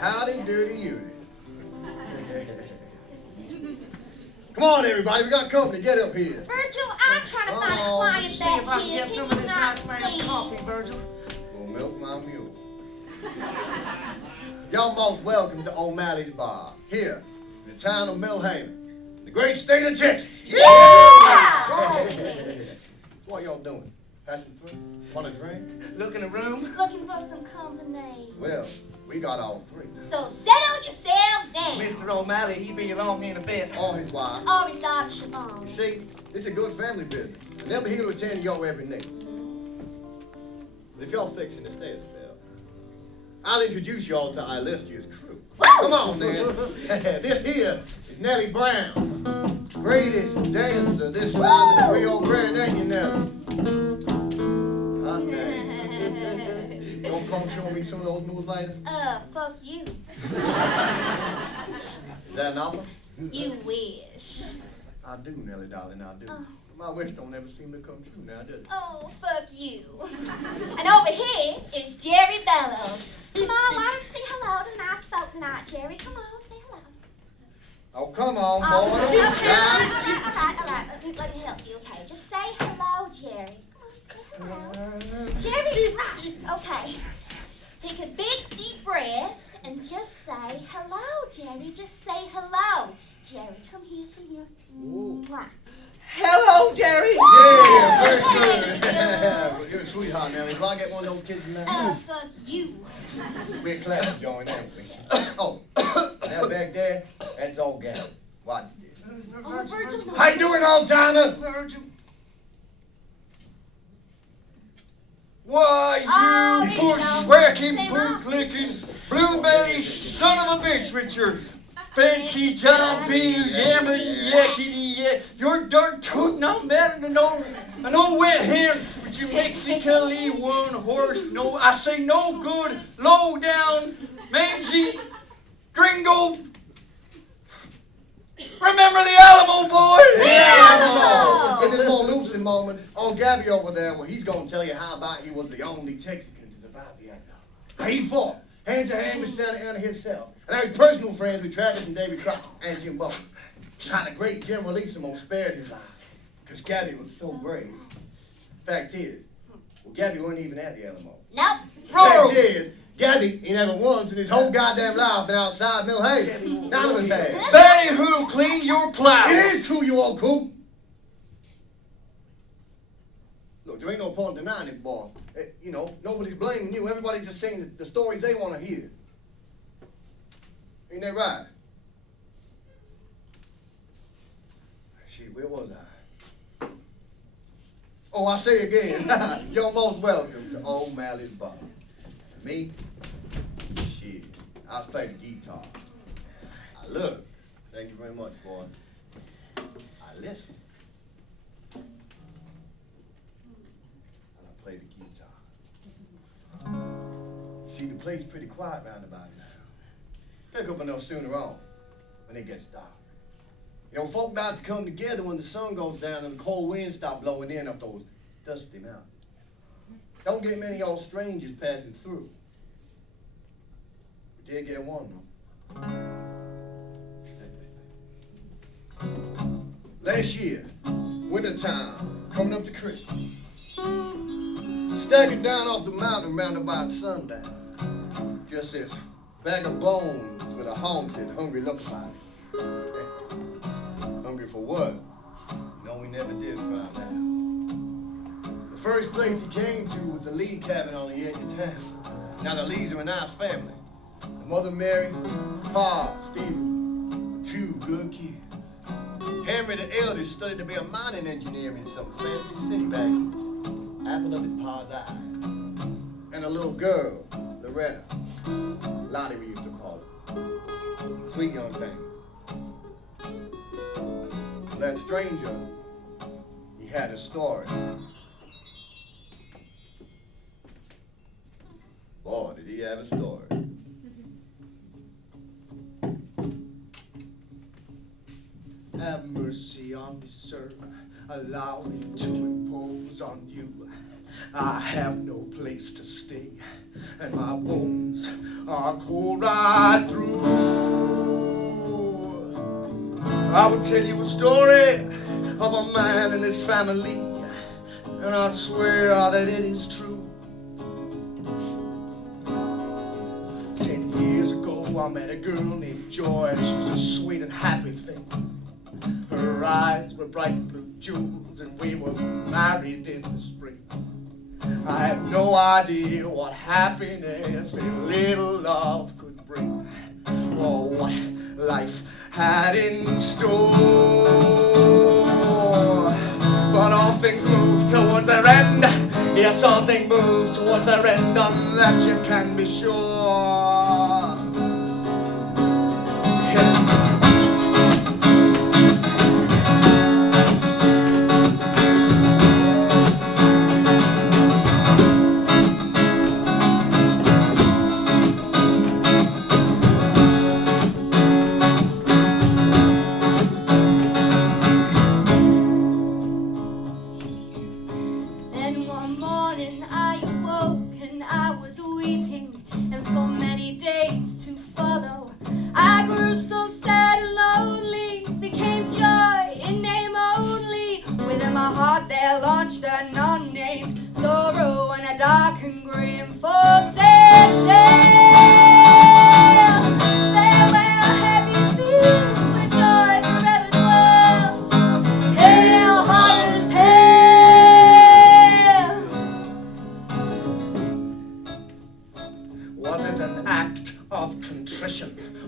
howdy doody you. Come on, everybody, we got company. Get up here. Virgil, I'm trying to find a client See if I back can here. get some Can of you this not nice man's see? coffee, Virgil. Well, milk my mule. Y'all most welcome to O'Malley's Bar, here in the town of Millhaven, the great state of Texas. Yeah! What y'all doing? Passing through? Want a drink? Look in the room. Looking for some company. Well, we got all three. So settle yourselves down. Mr. O'Malley, he be along in a bit. All his wives. Or his daughter Siobhan. You see, this is a good family business, and they'll be here to attend to y'all every night. But if y'all fixing to stay a spell, I'll introduce y'all to our illustrious crew. Come on, then. This here is Nellie Brown, greatest dancer this side of the Rio Grande, ain't you, Nellie? Hot dang. You gonna come show me some of those moves later? Fuck you. Is that an offer? You wish. I do, Nellie, darling, I do. Oh. My wish don't ever seem to come true now, does it? Oh, fuck you. And over here is Gerry Bellows. Come on, why don't you say hello to nice folk tonight, Gerry? Come on, say hello. Oh, come on, Oh, boy. okay, Don't try. all right. Let me help you, okay? Just say hello, Gerry. Come on, say hello. Gerry, right, okay. Take a big, deep breath and just say hello, Gerry. Just say hello. Gerry, come here, come here. Mwah. Hello, Gerry. Yeah, very good. Well, you're a sweetheart, Nellie. If I get one of those kisses now, Fuck you. we're class joint, ain't we? Oh, now back there, that's old Gabby. Watch this. Oh, Virgil, no. How you doing, old timer? Virgil. Why, Oh, you there you go. bushwhacking, Say what? boot-licking, blueberry son of a bitch with your fancy John B. yammering, yakety yak. Your dirt toot no better than an old wet hen with your Mexically one horse. No, I say no good, low down, mangy, gringo. Remember the Alamo boys? Yeah, in the more lucid moments, old Gabby over there, well, he's gonna tell you how about he was the only Texican to survive the act. How he fought hand to hand with Santa Ana himself. And now he's personal friends with Travis and Davy Crockett and Jim Bowen. How the great Generalissimo spared his life, because Gabby was so brave. Fact is, well, Gabby wasn't even at the Alamo. Nope. Fact is, Gabby ain't never once in his whole goddamn life been outside Millhaven. None of us has. They who clean your plow. It is true, you old coot. Look, there ain't no point in denying it, boy. You know, nobody's blaming you. Everybody's just saying the stories they want to hear. Ain't that right? Shit, where was I? Oh, I say again, you're most welcome to O'Malley's Bar. Me? Shit, I was playing the guitar. I look. Thank you very much, boy. I listen. And I play the guitar. See, the place pretty quiet round about now. Pick up enough sooner on when it gets dark. You know, folk about to come together when the sun goes down and the cold winds stop blowing in up those dusty mountains. Don't get many old strangers passing through. We did get one, though. Last year, wintertime, coming up to Christmas. Staggered down off the mountain round about sundown. Just this bag of bones with a haunted, hungry look about it. Hungry for what? No, we never did find out. The first place he came to was the Lee cabin on the edge of town. Now the Lees are a nice family. Mother Mary, Pa, Stephen, 2 good kids. Henry the eldest studied to be a mining engineer in some fancy city back east. Apple of his pa's eye. And a little girl, Loretta. Lottie we used to call her. Sweet young thing. That stranger, he had a story. Boy, did he have a story. Have mercy on me, sir. Allow me to impose on you. I have no place to stay. and my bones are cold right through. I will tell you a story of a man and his family, and I swear that it is true. 10 years ago I met a girl named Joy. She was a sweet and happy thing. Her eyes were bright blue jewels, and we were married in the spring. I had no idea what happiness a little love could bring, or what life had in store. But all things move towards their end. Yes, all things move towards their end, on that you can be sure.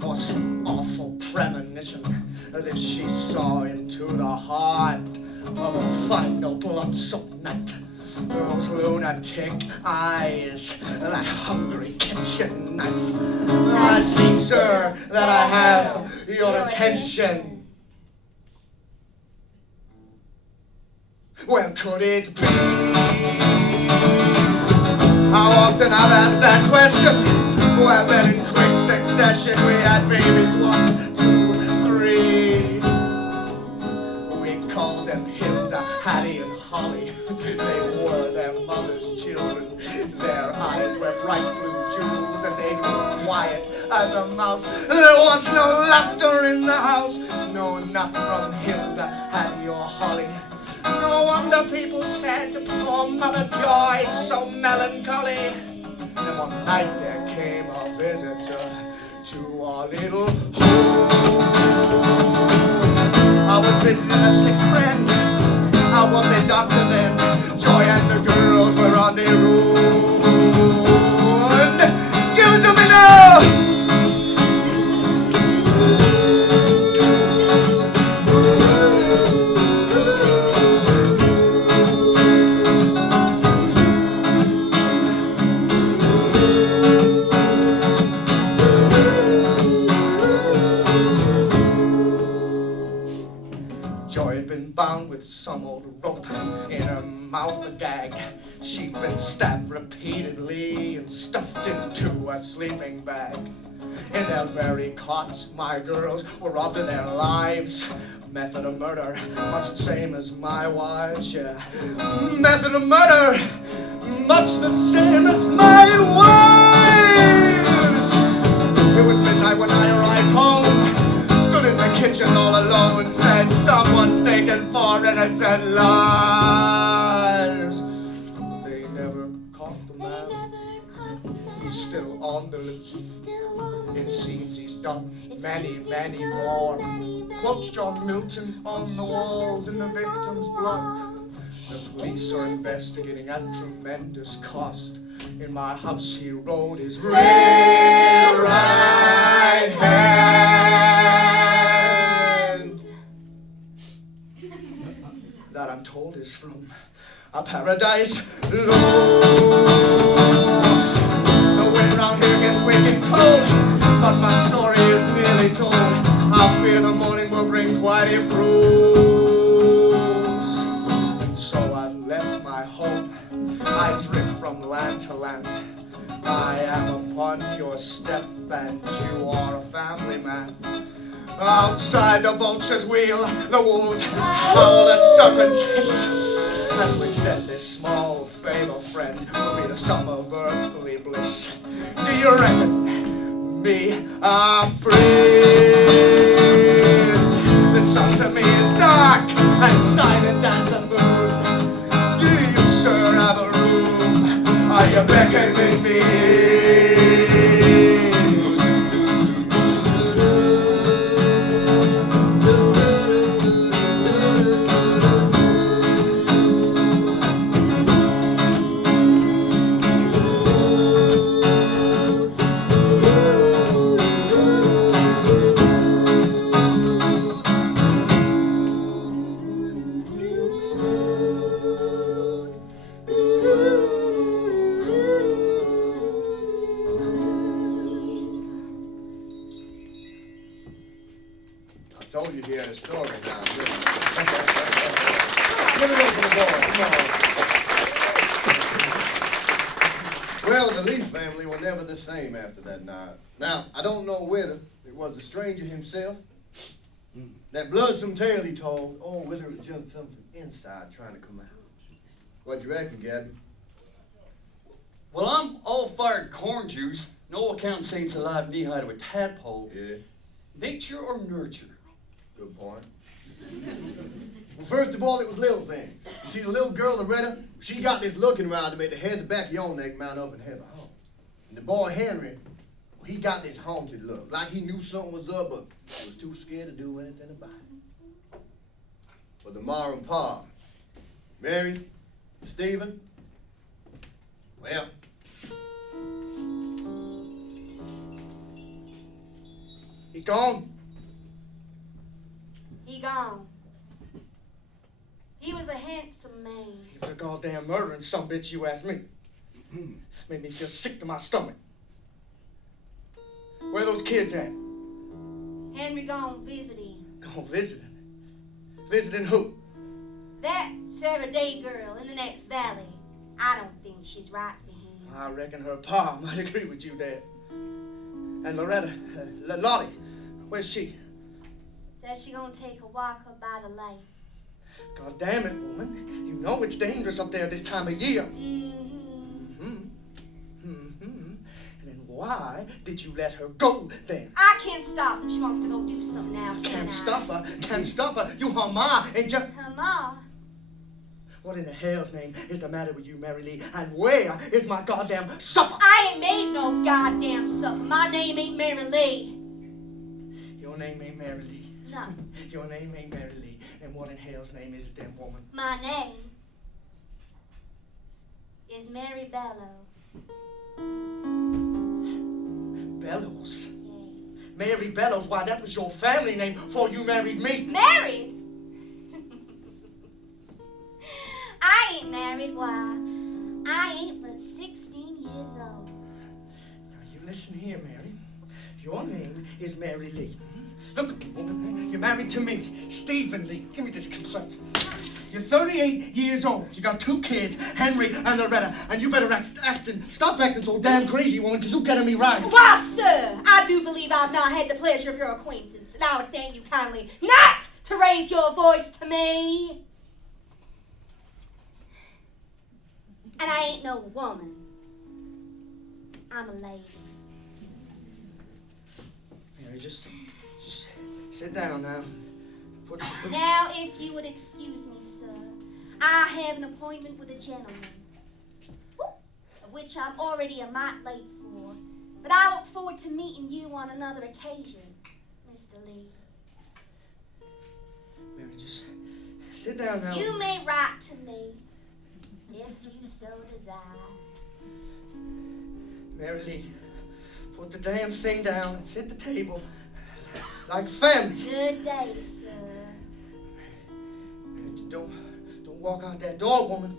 Or some awful premonition, as if she saw into the heart of a final blood-soaked night. Those lunatic eyes, that hungry kitchen knife. I see, sir, that I have your attention. Well, could it be? How often I've asked that question. Well, then in quick succession we had babies, 1, 2, 3. We called them Hilda, Hattie, and Holly. They were their mother's children. Their eyes were bright blue jewels, and they grew quiet as a mouse. There was no laughter in the house. No, not from Hilda, Hattie, or Holly. No wonder people said poor Mother Joy, so melancholy. And one night there came a visitor to our little home. I was visiting a sick friend. I was a doctor then. Joy and the girls were on their own. Give it to me now! Bound with some old rope, in her mouth a gag. She'd been stabbed repeatedly and stuffed into a sleeping bag. In their very cots, my girls were robbed of their lives. Method of murder, much the same as my wife's, yeah. Method of murder, much the same as my wife's. It was midnight when I arrived home. Stood in the kitchen all alone and said, someone's taken 4 innocent lives. They never caught the man. He's still on the loose. It seems he's done many more. Quotes John Milton on the walls in the victim's blood. The police are investigating at tremendous cost. In my house he rode his rear right hand. That I'm told is from a paradise lost. The wind round here gets wicked cold, but my story is nearly told. I fear the morning will bring quite a frost. And so I've left my home. I drift from land to land. I am upon your step, and you are a family man. Outside the vultures wheel, the wolves howl, the serpents hiss. And to extend this small favor, friend, will be the sum of earthly bliss. you reckon me a friend? The sun to me is dark and silent as the moon. Do you sure have a room? Are you beckoning me in? I told you he had a story now. Give it up for the boy. Come on. Well, the Lee family were never the same after that night. Now, I don't know whether it was the stranger himself, that bloodsome tale he told, or whether it was just something inside trying to come out. What do you reckon, Gabby? Well, I'm all fired corn juice. No account saints alive knee-high to a tadpole. Yeah, Nature or nurture? good point. Well, first of all, it was little things. You see, the little girl, Loretta, she got this looking around to make the head, the back of your neck mount up and have a home. And the boy, Henry, well, he got this haunted look, like he knew something was up, but he was too scared to do anything about it. But the Ma and Pa, Mary, Stephen, well, He gone. He gone. He was a handsome man. He was a goddamn murdering sumbitch, you ask me. Made me feel sick to my stomach. Where those kids at? Henry gone visiting. Gone visiting. Visiting who? That Sarah Day girl in the next valley. I don't think she's right for him. I reckon her pa might agree with you there. And Loretta, Lottie, where's she? Said she gonna take a walk up by the lake. God damn it, woman. You know it's dangerous up there this time of year. And then why did you let her go then? I can't stop her. She wants to go do something now. Can't stop her. Can't stop her. You her ma ain't just... Her ma. What in the hell's name is the matter with you, Mary Lee? And where is my goddamn supper? I ain't made no goddamn supper. My name ain't Mary Lee. Your name ain't Mary Lee. No. Your name ain't Mary Lee. And what in hell's name is it then, woman? My name is Mary Bellows. Bellows? Yeah. Mary Bellows? Why, that was your family name before you married me. Married? I ain't married. Why? I ain't but 16 years old. Now, you listen here, Mary. Your name is Mary Lee. Look at me, woman. You're married to me, Stephen Lee. Give me this complaint. You're 38 years old. You got 2 kids, Henry and Loretta, and you better stop acting so damn crazy, woman, because you're getting me right. Why, sir, I do believe I've not had the pleasure of your acquaintance, and I would thank you kindly not to raise your voice to me. And I ain't no woman. I'm a lady. Mary, just sit down now. Now, if you would excuse me, sir, I have an appointment with a gentleman, of which I'm already a mite late for, but I look forward to meeting you on another occasion, Mr. Lee. Mary, just sit down now. You may write to me, if you so desire. Mary Lee, put the damn thing down and sit at the table like family. Good day, sir. Don't walk out that door, woman.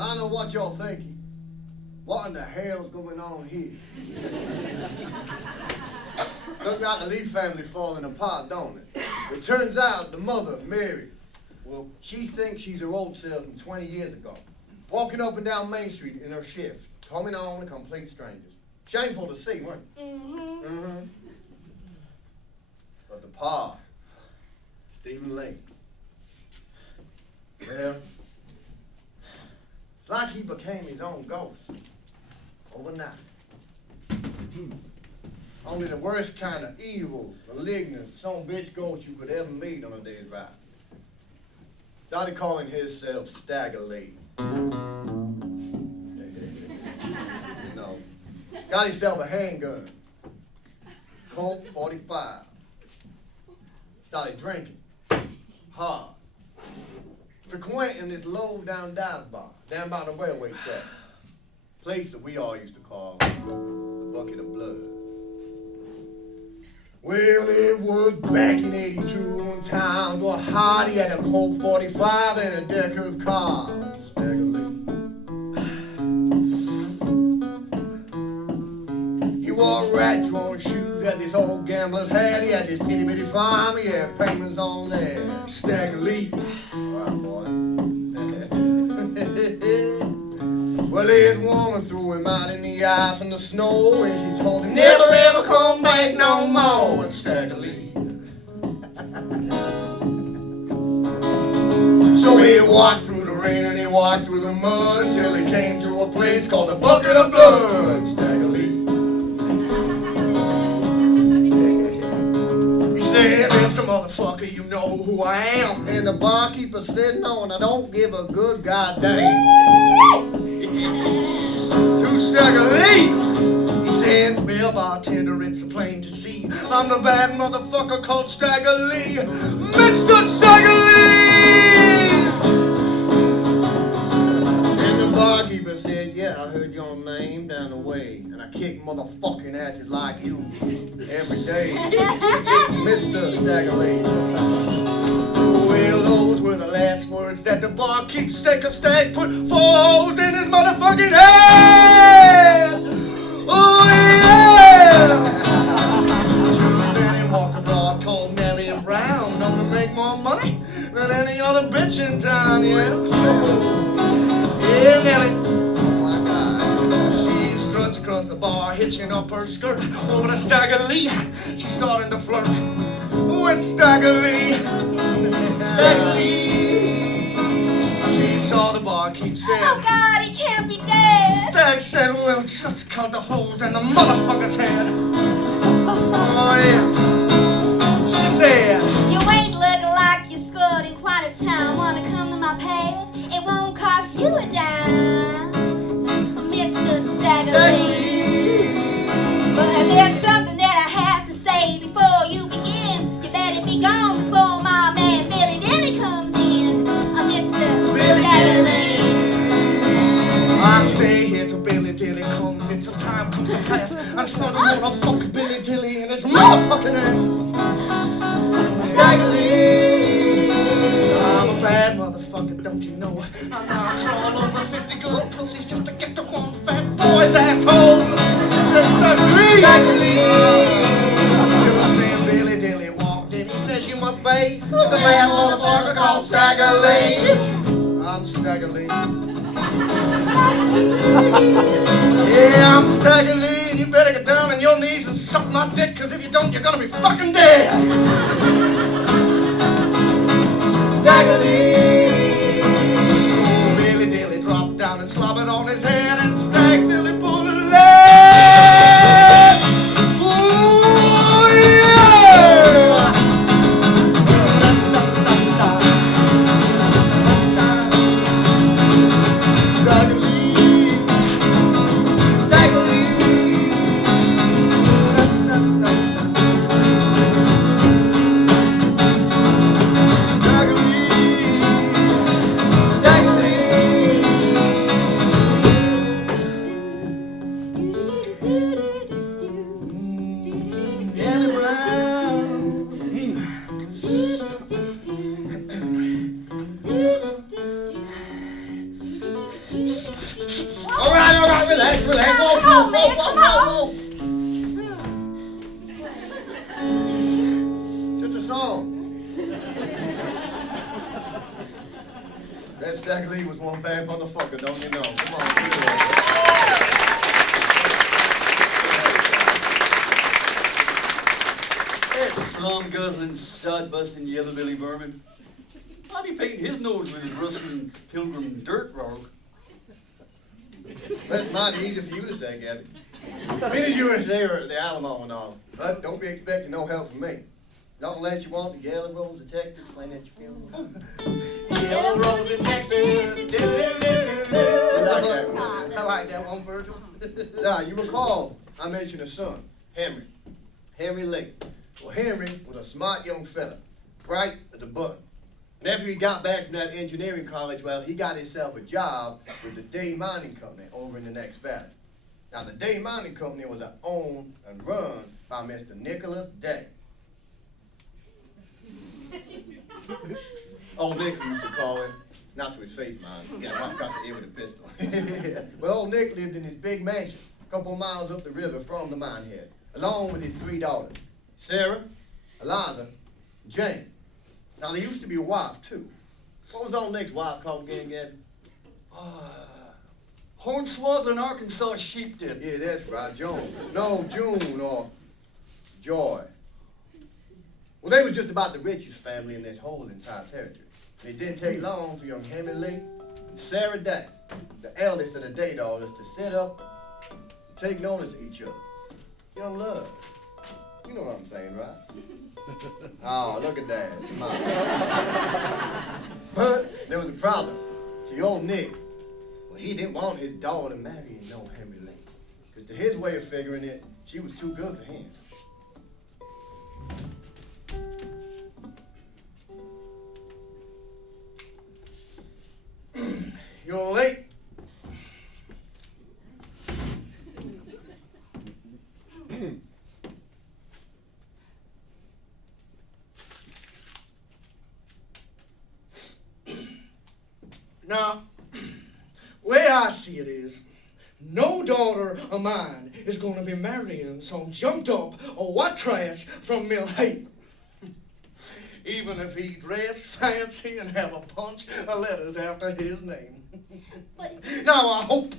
I know what y'all thinking. What in the hell's going on here? Look like the Lee family falling apart, don't it? It turns out the mother, Mary, well, she thinks she's her old self from 20 years ago. Walking up and down Main Street in her shift, coming on to complete strangers. Shameful to see, wasn't it? Mm-hmm. But the pa, Stephen Lane, well, it's like he became his own ghost overnight. Only the worst kind of evil, malignant, son bitch ghost you could ever meet on a day's ride. Started calling himself Stagger Lee. You know, got himself a handgun, Colt 45. Started drinking hard, frequenting this low-down dive bar down by the railway track, place that we all used to call the Bucket of Blood. Well, it was back in '82 when times were hot. He had a Colt 45 and a deck of cards. Stagger Lee. He wore rat-drawn shoes, had this old gambler's hat. He had this bitty farm, he had payments on there. Stagger Lee. All right, boy. Well, his woman threw him out in the ice and the snow, and she told him never ever come back no more. Stagger Lee. So he walked through the rain and he walked through the mud until he came to a place called the Bucket of Blood. Stagger Lee. He said, Mr. Motherfucker, you know who I am. And the barkeeper said, no, and I don't give a good goddamn. To Stagger Lee, he said, well, bartender, it's plain to see I'm the bad motherfucker called Stagger Lee, Mr. Stagger Lee! And the barkeeper said, yeah, I heard your name down the way, and I kick motherfucking asses like you every day, Mr. Stagger Lee. Well, those were the last words that the barkeep Saker Stag put 4 holes in his motherfucking head! Oh, yeah! Then he walked abroad, called Nellie around, known to make more money than any other bitch in town, yeah? Yeah, Nellie. Oh, my God. She struts across the bar, hitching up her skirt over to Stagger Lee. She's starting to flirt with Stagger Lee. Stagger Lee. She saw the barkeep said, Oh God, he can't be dead. Stag said, we'll just cut the holes in the motherfucker's head. Oh yeah. She said, You ain't looking like you scored in quite a town. Wanna come to my pad? It won't cost you a dime, Mr. Stagger Lee. But there's something that I have to say before you begin. You better be gone before my man Billy Dilly comes in, Mr. Stagger Lee. I'll stay here till Billy Dilly comes in, till time comes to pass. I'm sure I'm gonna fuck Billy Dilly in his motherfucking ass. Stagger Lee. I'm a bad motherfucker, don't you know? I'm not crawl over 50 good pussies just to get to one fat boy's asshole. Stagger Lee. Stagger Lee. Just then Billy Dilly walked in, he says you must be the bad motherfucker called Stagger Lee. I'm Stagger Lee. Yeah, I'm Stagger Lee, and you better get down on your knees and suck my dick, cause if you don't, you're gonna be fucking dead! Stagger Lee! Billy Dilly dropped down and slobbered on his head, and Stag Billy pulled a leg! Ooh, yeah! Stagger Lee! Jack Lee was one bad motherfucker, don't you know? Come on, get it. That slum guzzling, sod busting yellow Billy Berman. I'll be painting his nose with his rustling pilgrim dirt rug. That's mighty easy for you to say, Gabby. Me and you were there at the Alamo and all. But don't be expecting no help from me. Not unless you want the Yellow Rose of Texas playing at your funeral. Yellow Rose in Texas. I like that one, Virgil. Now, you recall I mentioned a son, Henry Lee. Well, Henry was a smart young fella, bright as a button. And after he got back from that engineering college, well, he got himself a job with the Day Mining Company over in the next valley. Now, the Day Mining Company was owned and run by Mr. Nicholas Day. Old Nick used to call him, not to his face, man, get right across the ear with a pistol. Well, old Nick lived in his big mansion, a couple of miles up the river from the mine head, along with his 3 daughters, Sarah, Eliza, and Jane. Now, there used to be a wife, too. What was old Nick's wife called again, Gabby? Hornswaddling Arkansas sheep dip. Yeah, that's right, Joan. No, June or Joy. Well, they was just about the richest family in this whole entire territory. And it didn't take long for young Henry Lee and Sarah Day, the eldest of the Day daughters, to sit up and take notice of each other. Young love. You know what I'm saying, right? Oh, look at that. Come on. But there was a problem. See, old Nick, well, he didn't want his daughter marrying no Henry Lee. Because to his way of figuring it, she was too good for him. You're late. Now, way I see it is, no daughter of mine is going to be marrying some jumped up or white trash from Millhaven. Even if he dress fancy and have a bunch of letters after his name. But Now I hope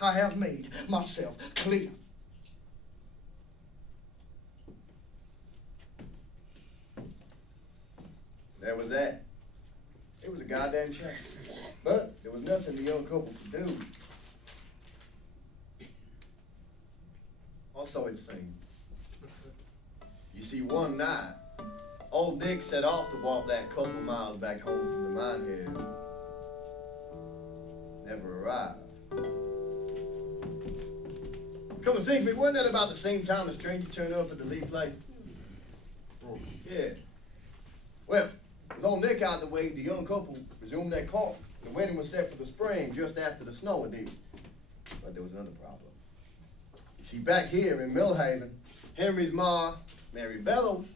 I have made myself clear. There was that. It was a goddamn shame. But there was nothing the young couple could do. Also, it seemed. You see, one night, old Nick set off to walk that couple miles back home from the mine head. Never arrived. Come to think of it, wasn't that about the same time the stranger turned up at the Lee place? Yeah. Well, with old Nick out of the way, the young couple resumed their court. The wedding was set for the spring, just after the snow had eased. But there was another problem. You see, back here in Millhaven, Henry's ma, Mary Bellows,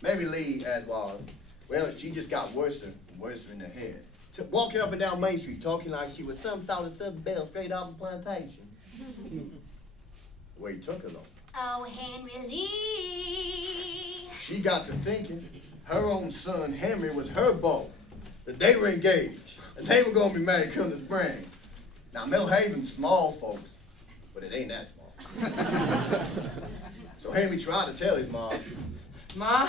Mary Lee as was, well, she just got worse and worse in her head. Walking up and down Main Street, talking like she was some sort of Southern belle straight off the plantation. The way he took her, though. oh, Henry Lee. She got to thinking her own son, Henry, was her beau, that they were engaged, and they were going to be married come the spring. Now, Millhaven's small, folks, but it ain't that small. So Henry tried to tell his mom. Ma,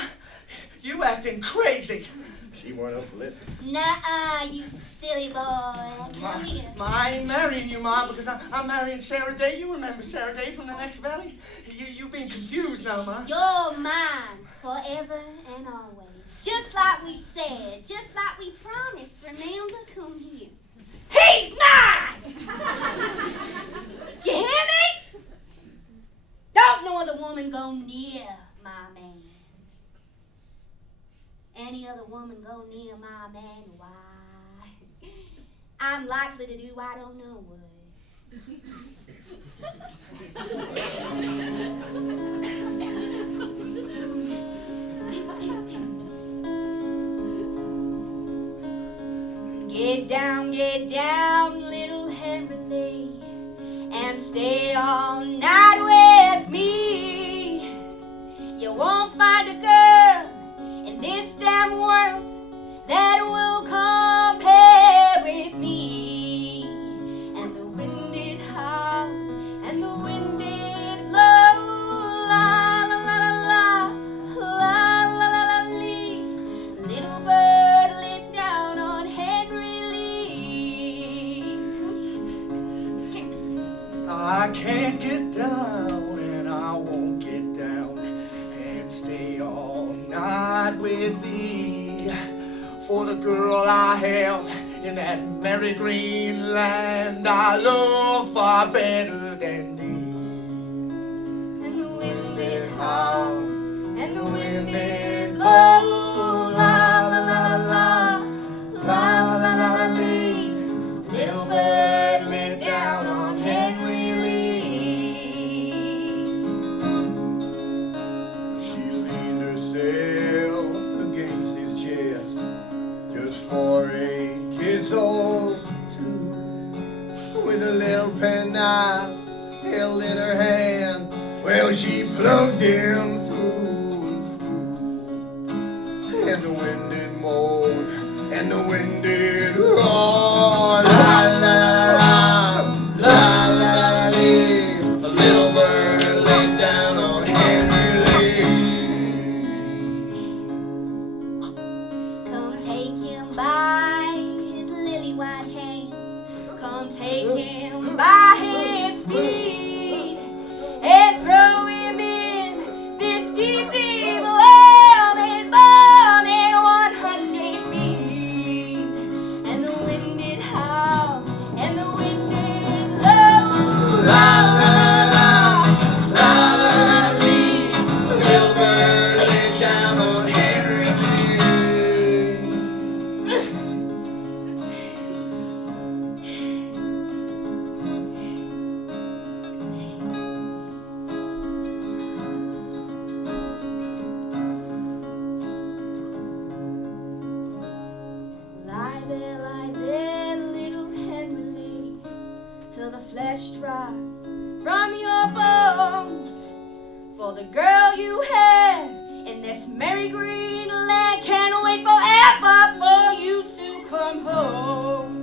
you acting crazy. She weren't up for listening. Nuh-uh, you silly boy. Come here. Ma, I ain't marrying you, Ma, because I'm marrying Sarah Day. You remember Sarah Day from the next valley? You've been confused now, Ma. You're mine forever and always. Just like we said, just like we promised. Remember, come here. He's mine! Did you hear me? Don't no other woman go near my man. Any other woman go near my man, why? I'm likely to do I don't know what. Get down, little Henry Lee, and stay all night with me. You won't find a girl in this damn world that will compare with for the girl I have in that merry green land I love far better than thee. And the wind did howl, and the wind did blow, la la la la la la la la lee. Little bird lit down on Henry Lee. She leaned herself against his chest just for a kiss or two, with a little penknife held in her hand. Well, she plugged him through and the wind did moan, and the wind did roar. La la la la la la lee. A little bird laid down on Henry Lee. Come take him by his lily white hands, come take him by his feet, and throw him in this deep, deep well. He's born in 100 feet. And the wind did howl, and the wind did blow. La la la la la lee. A little bird laid down on Henry Lee. Lie there, little Henry Lee, till the flesh dries from your bones. For the girl you have in this merry green land can't wait forever for you to come home.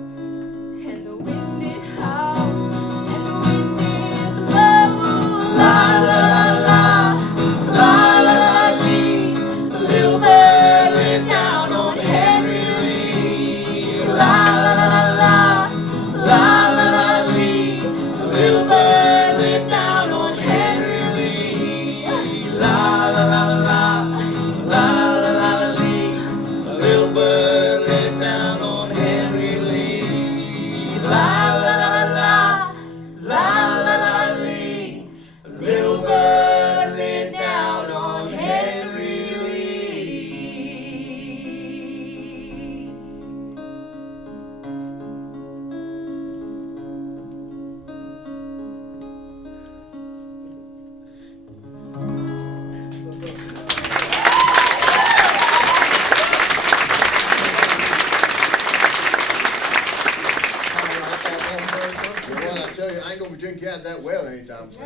And the wind did howl, and the wind did blow. La la la la la la lee. The little bird lit down on Henry Lee. La la la la la la lee. The little bird lit down on Henry Lee. La la la la la la lee. A little bird laid down on Henry Lee. La la la la la lee. A little bird laid down on Henry Lee. Well, I tell you, I ain't gonna be drinking out that well anytime soon.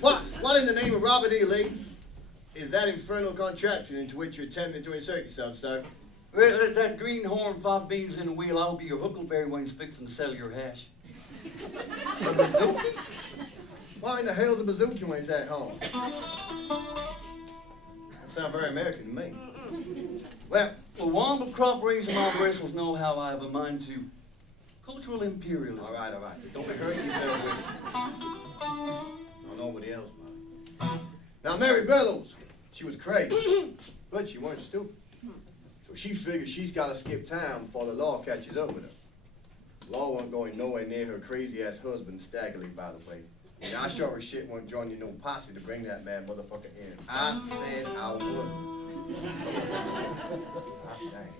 What in the name of Robert E. Lee is that infernal contraption into which you're attempting to insert yourself, sir? Well, that greenhorn, 5 beans in a wheel, I'll be your huckleberry when he's fixing to sell your hash. A bazooki? Why in the hell's a bazooki when he's at home? That sounds very American to me. Well, Well, Womble crop raising my bristles know how I have a mind to cultural imperialism. all right. Don't be hurting yourself with it. No, nobody else, man. Now, Mary Bellows, she was crazy, but she weren't stupid. So she figured she's got to skip town before the law catches up with her. Law wasn't going nowhere near her crazy-ass husband, Staggerly, by the way. And I sure as shit wasn't joining no posse to bring that mad motherfucker in. I said I would. Ah, dang.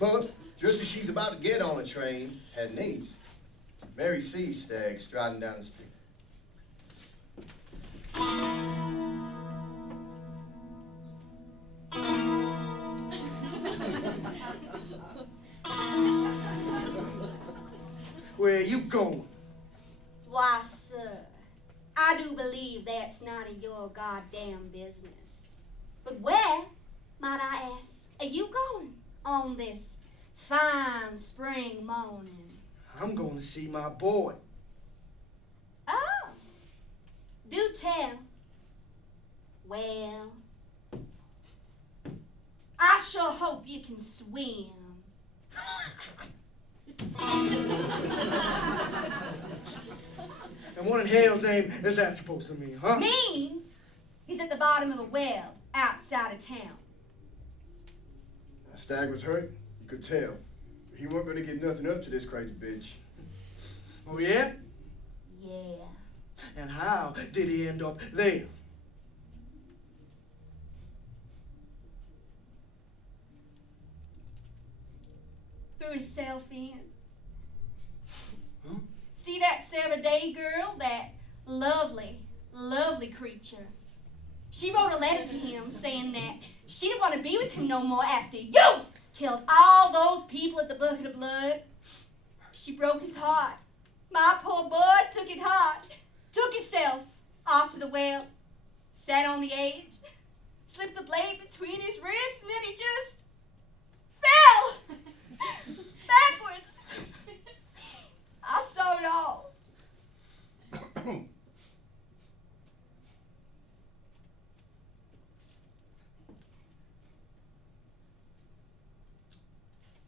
But just as she's about to get on a train, heading east, Mary sees Stag striding down the street. Where you going? Why, sir, I do believe that's none of your goddamn business. But where, might I ask, are you going on this fine spring morning? I'm going to see my boy. Oh, do tell. Well, I sure hope you can swim. And what in hell's name is that supposed to mean, huh? Means he's at the bottom of a well outside of town. Stag was hurt, you could tell. He wasn't gonna get nothing up to this crazy bitch. Oh, yeah? Yeah. And how did he end up there? Threw himself in. Huh? See that Sarah Day girl? That lovely, lovely creature. She wrote a letter to him saying that she didn't want to be with him no more after you killed all those people at the Bucket of Blood. She broke his heart. My poor boy took it hard. Took himself off to the well. Sat on the edge. Slipped the blade between his ribs and then he just fell. Backwards. I saw it all.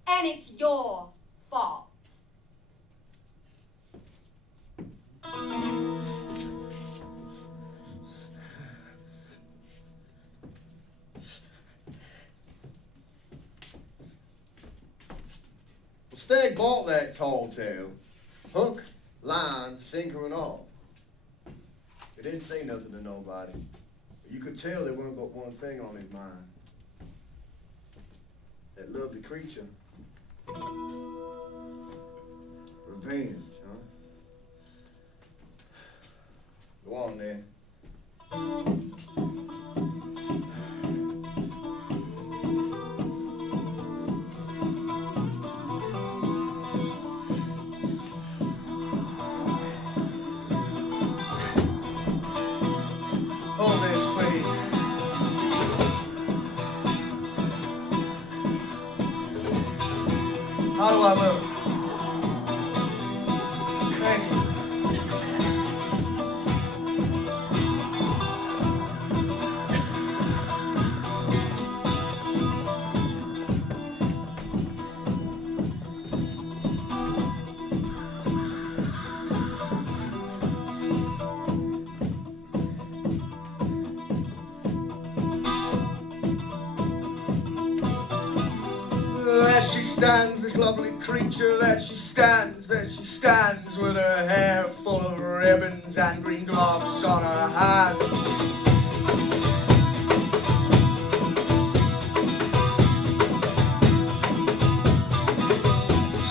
And it's your fault. Well, Stag bought that tall tale. Hook, line, sinker, and all. He didn't say nothing to nobody. But you could tell there wasn't but one thing on his mind. That lovely creature. Revenge, huh? Go on then. Hold this, please. How do I look? Thank you. There she stands, this lovely creature, there she stands with her hair full of ribbons and green gloves on her hands.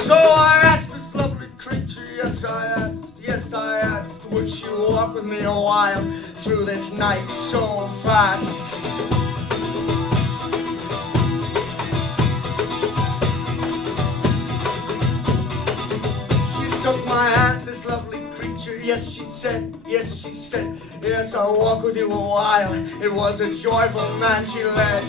So I asked this lovely creature, yes I asked, would she walk with me a while through this night so fast? Took my hand, this lovely creature, yes she said, yes I'll walk with you a while. It was a joyful man she led.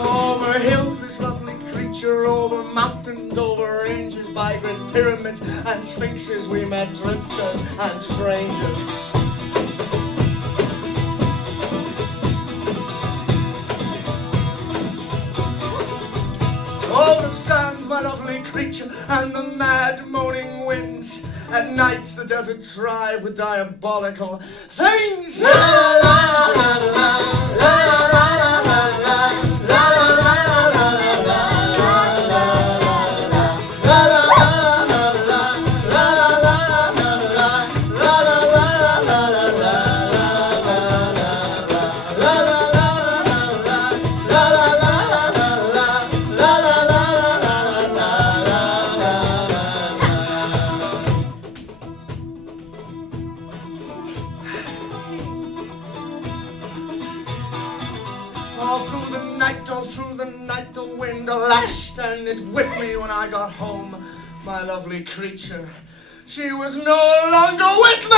Over hills, this lovely creature, over mountains, over ranges, by great pyramids and sphinxes we met drifters and strangers. All the sands, my lovely creature, and the mad moaning winds. At nights the desert thrive with diabolical things. La la la la la la la la all through the night the wind lashed and it whipped me when I got home. My lovely creature, she was no longer with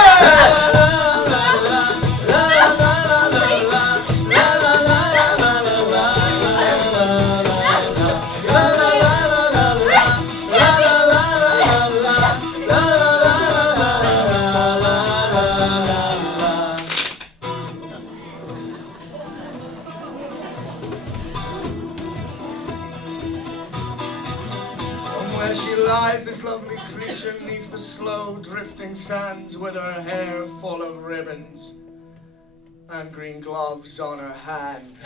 Where she lies, this lovely creature neath the slow drifting sands with her hair full of ribbons and green gloves on her hands.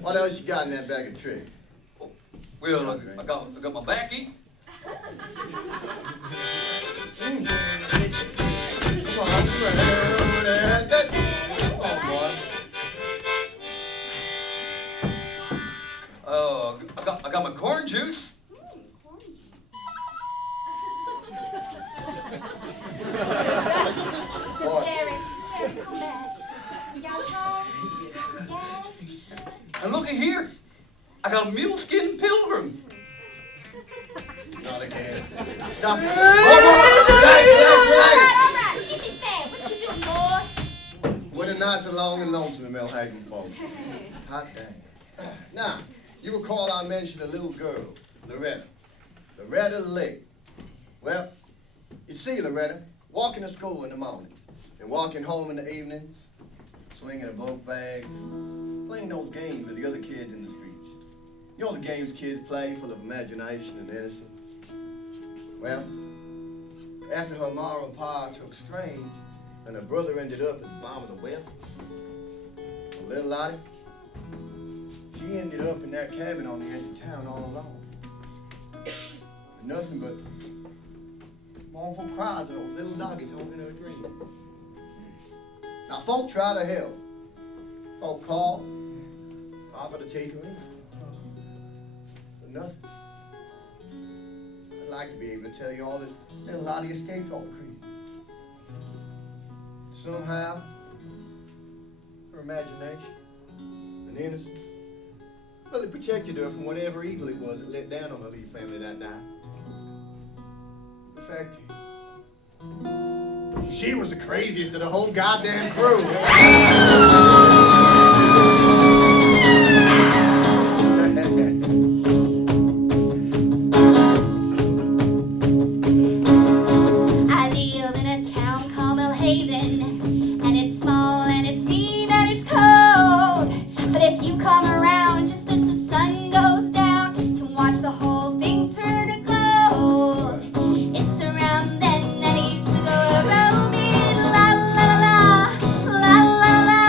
What else you got in that bag of tricks? Well, I got my backy. I got my corn juice. Gerry, come back. Y'all home? Dad? And look at here. I got a muleskin pilgrim. Not again. Stop it. Alright, give it back. What you doing, boy? What a night so long and lonesome the Millhaven folks. Hot dang. Now, you recall I mentioned a little girl, Loretta Lake. Well, you see Loretta walking to school in the mornings and walking home in the evenings, swinging a book bag, playing those games with the other kids in the streets. You know the games kids play full of imagination and innocence? Well, after her ma and pa took strange and her brother ended up at the bottom of the well, little Lottie, she ended up in that cabin on the edge of town all alone. And nothing but mournful cries of those little doggies home in her dream. Now, folk tried to help. Folk called, offered to take her in. But nothing. I'd like to be able to tell you all that little Lottie escaped Oak Creek. Somehow, her imagination and innocence really protected her from whatever evil it was that let down on the Lee family that night. In fact, she was the craziest of the whole goddamn crew. I live in a town called Millhaven, and it's small and it's mean and it's cold. But if you come around just as the sun goes down, you can watch the whole thing turn to gold. It's around then and it used to go around it, la la la, la la la.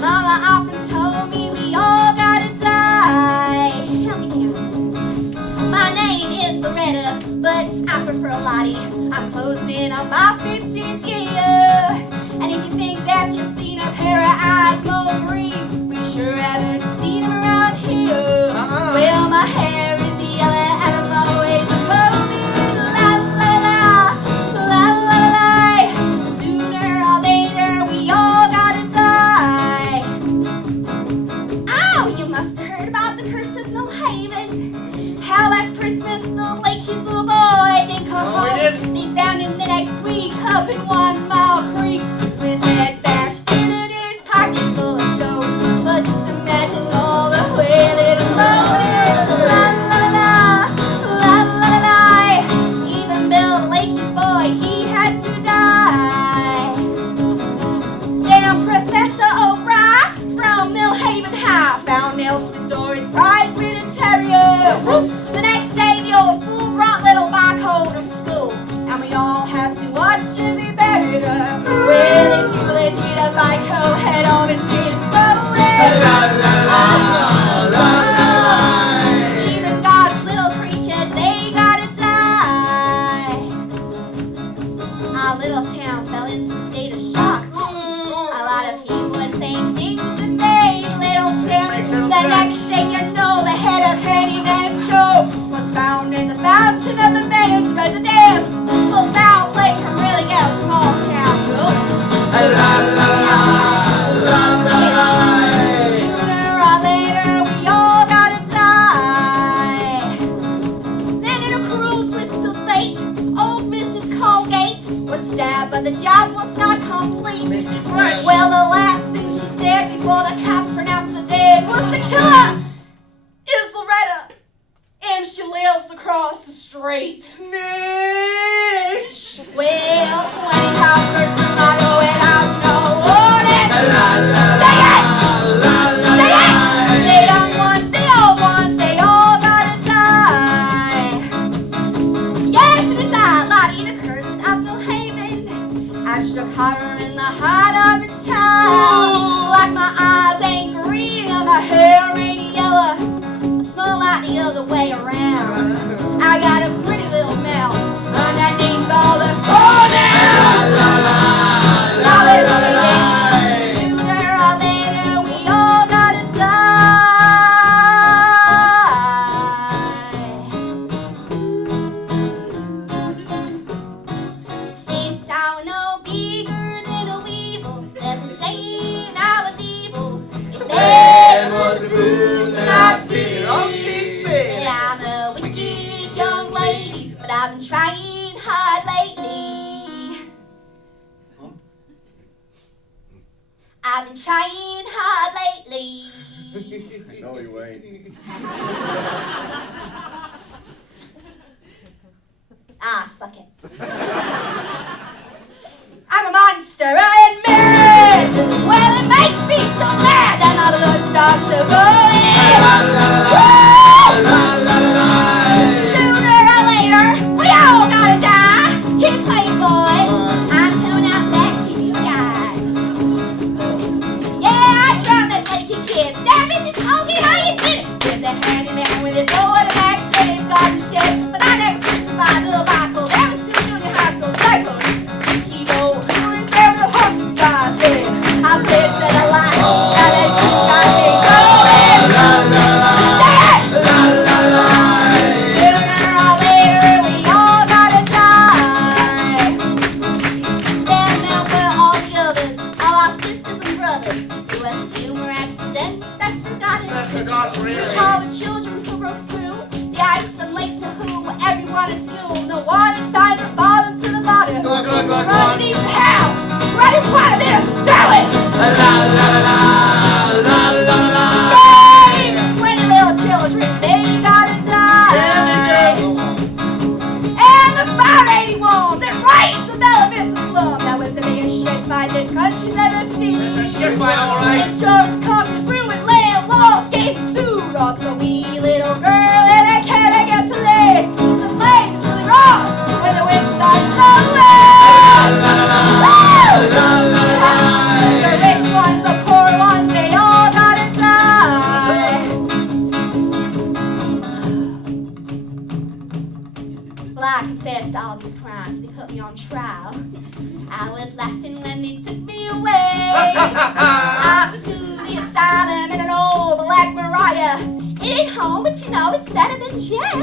Mama often told me we all gotta die. Help me down. My name is Loretta, but I prefer Lottie. I'm closing in on my 50th year. And if you think that you've seen a pair of eyes more green, we sure haven't seen them around here. Well, my hair is yellow and I'm always combing. La la la, la la la. Sooner or later we all gotta die. Oh, you must have heard about the curse of Millhaven. How last Christmas the Blakey's little boy didn't come home. They found him the next week. across the street. Snitch! Well, 20 times first time I go and I'm no warning. Say it! Say it! The young ones, the old ones, they all gotta die. Yes, it is I, Lottie, the curse of Haven. I struck harder in the heart of his town. Like my eyes ain't green and my hair ain't yellow. Smell like the other way around. I got a pretty little mouth underneath all the sooner or later we all gotta die. Since I'm no bigger than a weevil, they've been saying I was evil. If there was a moon that I'd feel, Oh, she fit. and I'm a wicked young lady, but I've been trying hard lately. I've been trying hard lately. No, you ain't. Ah, fuck it. I'm a monster, I admit it. Well, it makes me so mad that my blood starts to boil. Sooner or later, we all gotta die. Keep playing, boys. I'm coming out back to you guys. Yeah, I drowned that flaky kid. Damn it, this honky, how you did it? With the handyman with his automatic in his garden shed. But I never crucified little Michael. That was too junior high school cycle. Keybo, who is where the hockey stars head. I said that I lied. Now that she got me going. Say it! Sooner or later, we all gotta die. Then there were all the others, all our sisters and brothers, who assume were accidents, that's forgotten. That's forgotten, really. All the children who broke through, the ice and lake to who everyone assumed the one inside the bottom to the bottom. Good. Run beneath the house, right in front of it, throw it! Yay! 20 little children, they gotta die. And the 581 that raised the Bella Vista slum, that was the biggest shit fight this country's ever seen. It's a shit fight, all right. Insurance companies ruined land laws, getting sued. Dogs a wee little girl and a cat against the leg. The flame's really wrong when the wind starts blowing. The rich ones, the poor ones, they all gotta die. Well, I confessed all these crimes. They put me on trial. I was laughing when they took me away. Up to the asylum in an old black Mariah. It ain't home, but you know it's better than jail.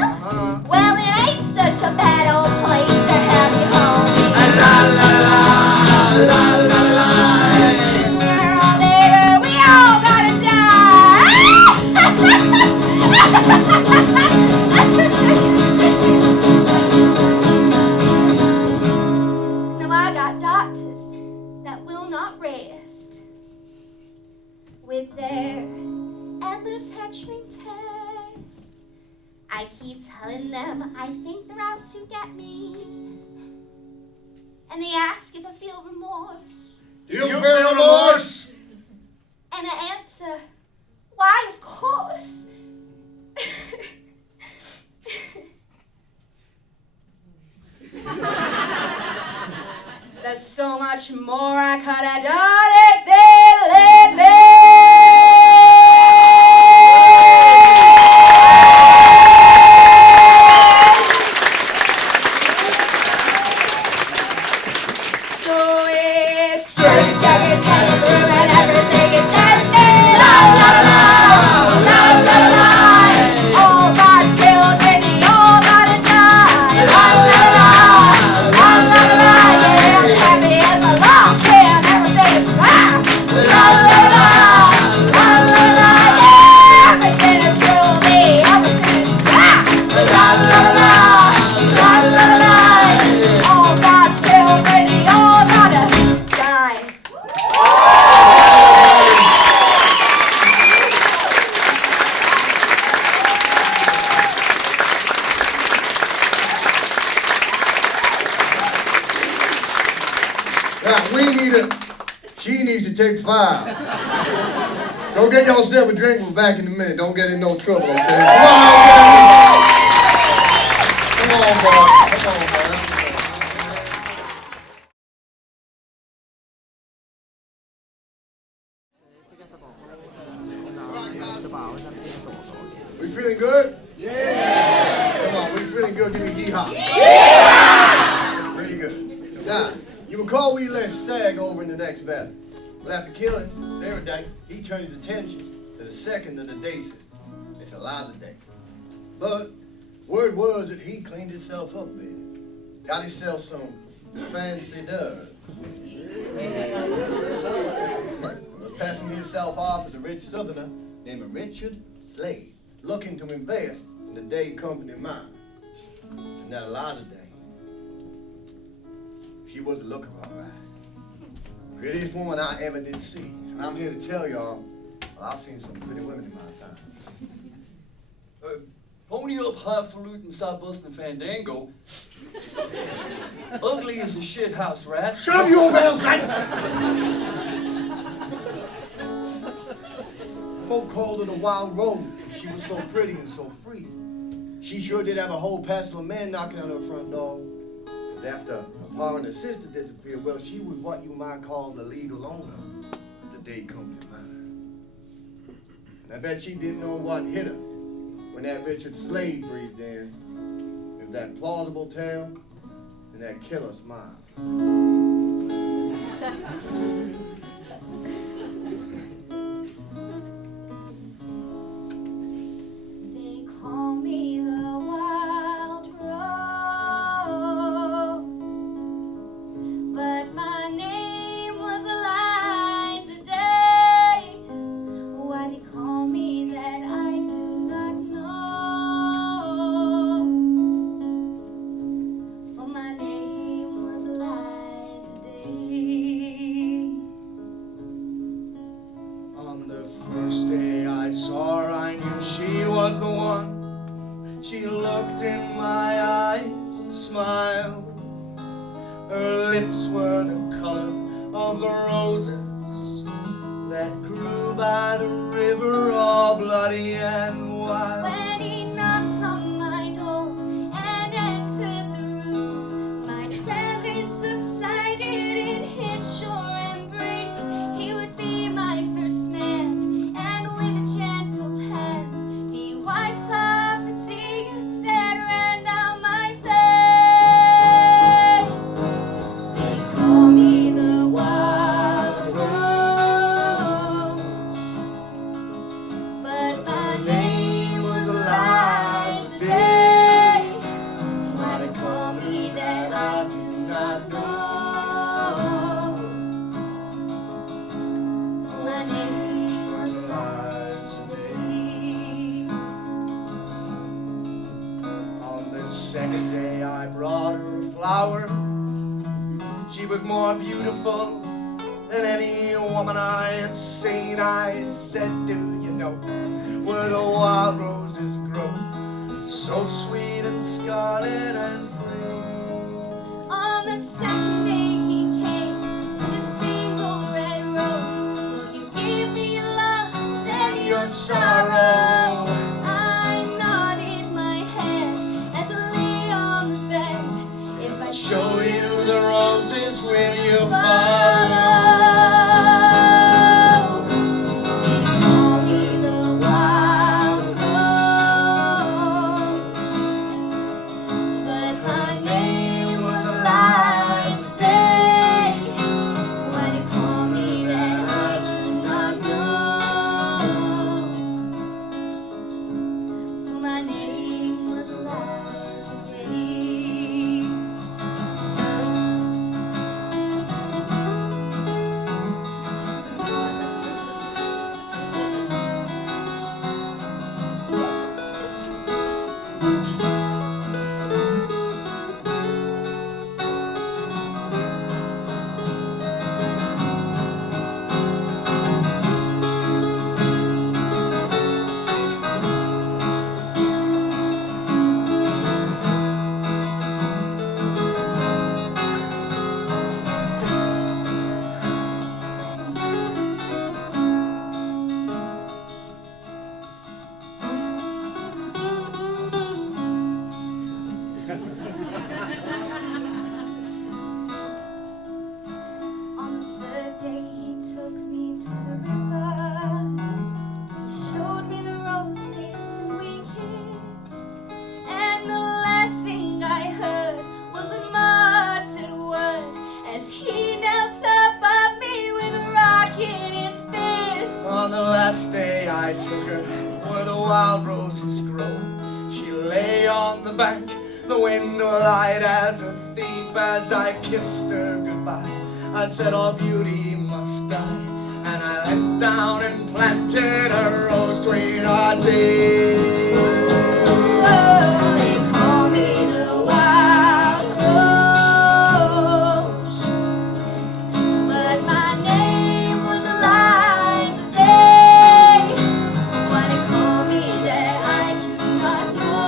Well, it ain't such a bad old place to have you home. Sooner or later, we all gotta die. Now I got doctors that will not rest with their endless hatchling tests. I keep telling them I think they're out to get me. And they ask if I feel remorse. You feel remorse? And I answer, why, of course. There's so much more I could have done if they'd let me. So it's straight jacket, penny broom, and everything is ending. La la la, la la la. All my children, they all gotta die. La la la, la la la. Yeah, I'm happy as a lock, and everything is fine. take 5. Go get yourself a drink. We're back in a minute. Don't get in no trouble, okay? Come on, boy. Come on, boy. We feeling good? Yeah! Come on, we feeling good? Give me yeehaw. Yeah! Pretty good. Now, you recall we left Stag over in the next valley. Well, after killing Faraday, he turned his attention to the second of the day system. It's Eliza Day. But word was that he cleaned himself up there. Got himself some fancy does. Was passing himself off as a rich southerner named Richard Slade, looking to invest in the Day Company mine. And that Eliza Day, she was looking all right. Prettiest woman I ever did see. And I'm here to tell y'all, well, I've seen some pretty women in my time. Pony up highfalutin side-busting fandango. Ugly as a shit house rat. Shut up, you old bells, right? Folk called her the Wild Rose. She was so pretty and so free. She sure did have a whole passel of men knocking on her front door. And after her pa and her sister disappeared, well, she was what you might call the legal owner of the Day Company mine. And I bet she didn't know what hit her when that Richard Slade breezed in with that plausible tale and that killer smile. They call me the Wild Rose, but my name was Eliza Day. Why they call me that I do not know, for my name was Eliza Day. On the first day I saw her, I knew she was the one. She looked in my eyes and smiled. Her lips were the color of the roses that grew by the river, all bloody and wild. When he knocked on my door and entered the room, my trembling subsided in his sure embrace. He would be my first man, and with a gentle hand, he wiped off the tears that ran down my face. They call me the Wild Rose, but my name was Eliza Day. Why they call me that I do not know, for my name was Eliza Day. On the second day I brought her a flower. She was more beautiful than any woman I had seen. I said, do you know where the wild roses grow? So sweet and scarlet and free. On the second day he came with a single red rose. Will you give me love, said your sorrow? I nodded my head as I lay on the bed. If I Show you the roses, will you follow, they call me the Wild Rose, but my name wild roses grow. She lay on the bank, the window light as a thief. As I kissed her goodbye, I said all beauty must die. And I went down and planted a rose between our teeth. They call me the wild rose, but my name was Eliza Day. Why they call me that I do not know.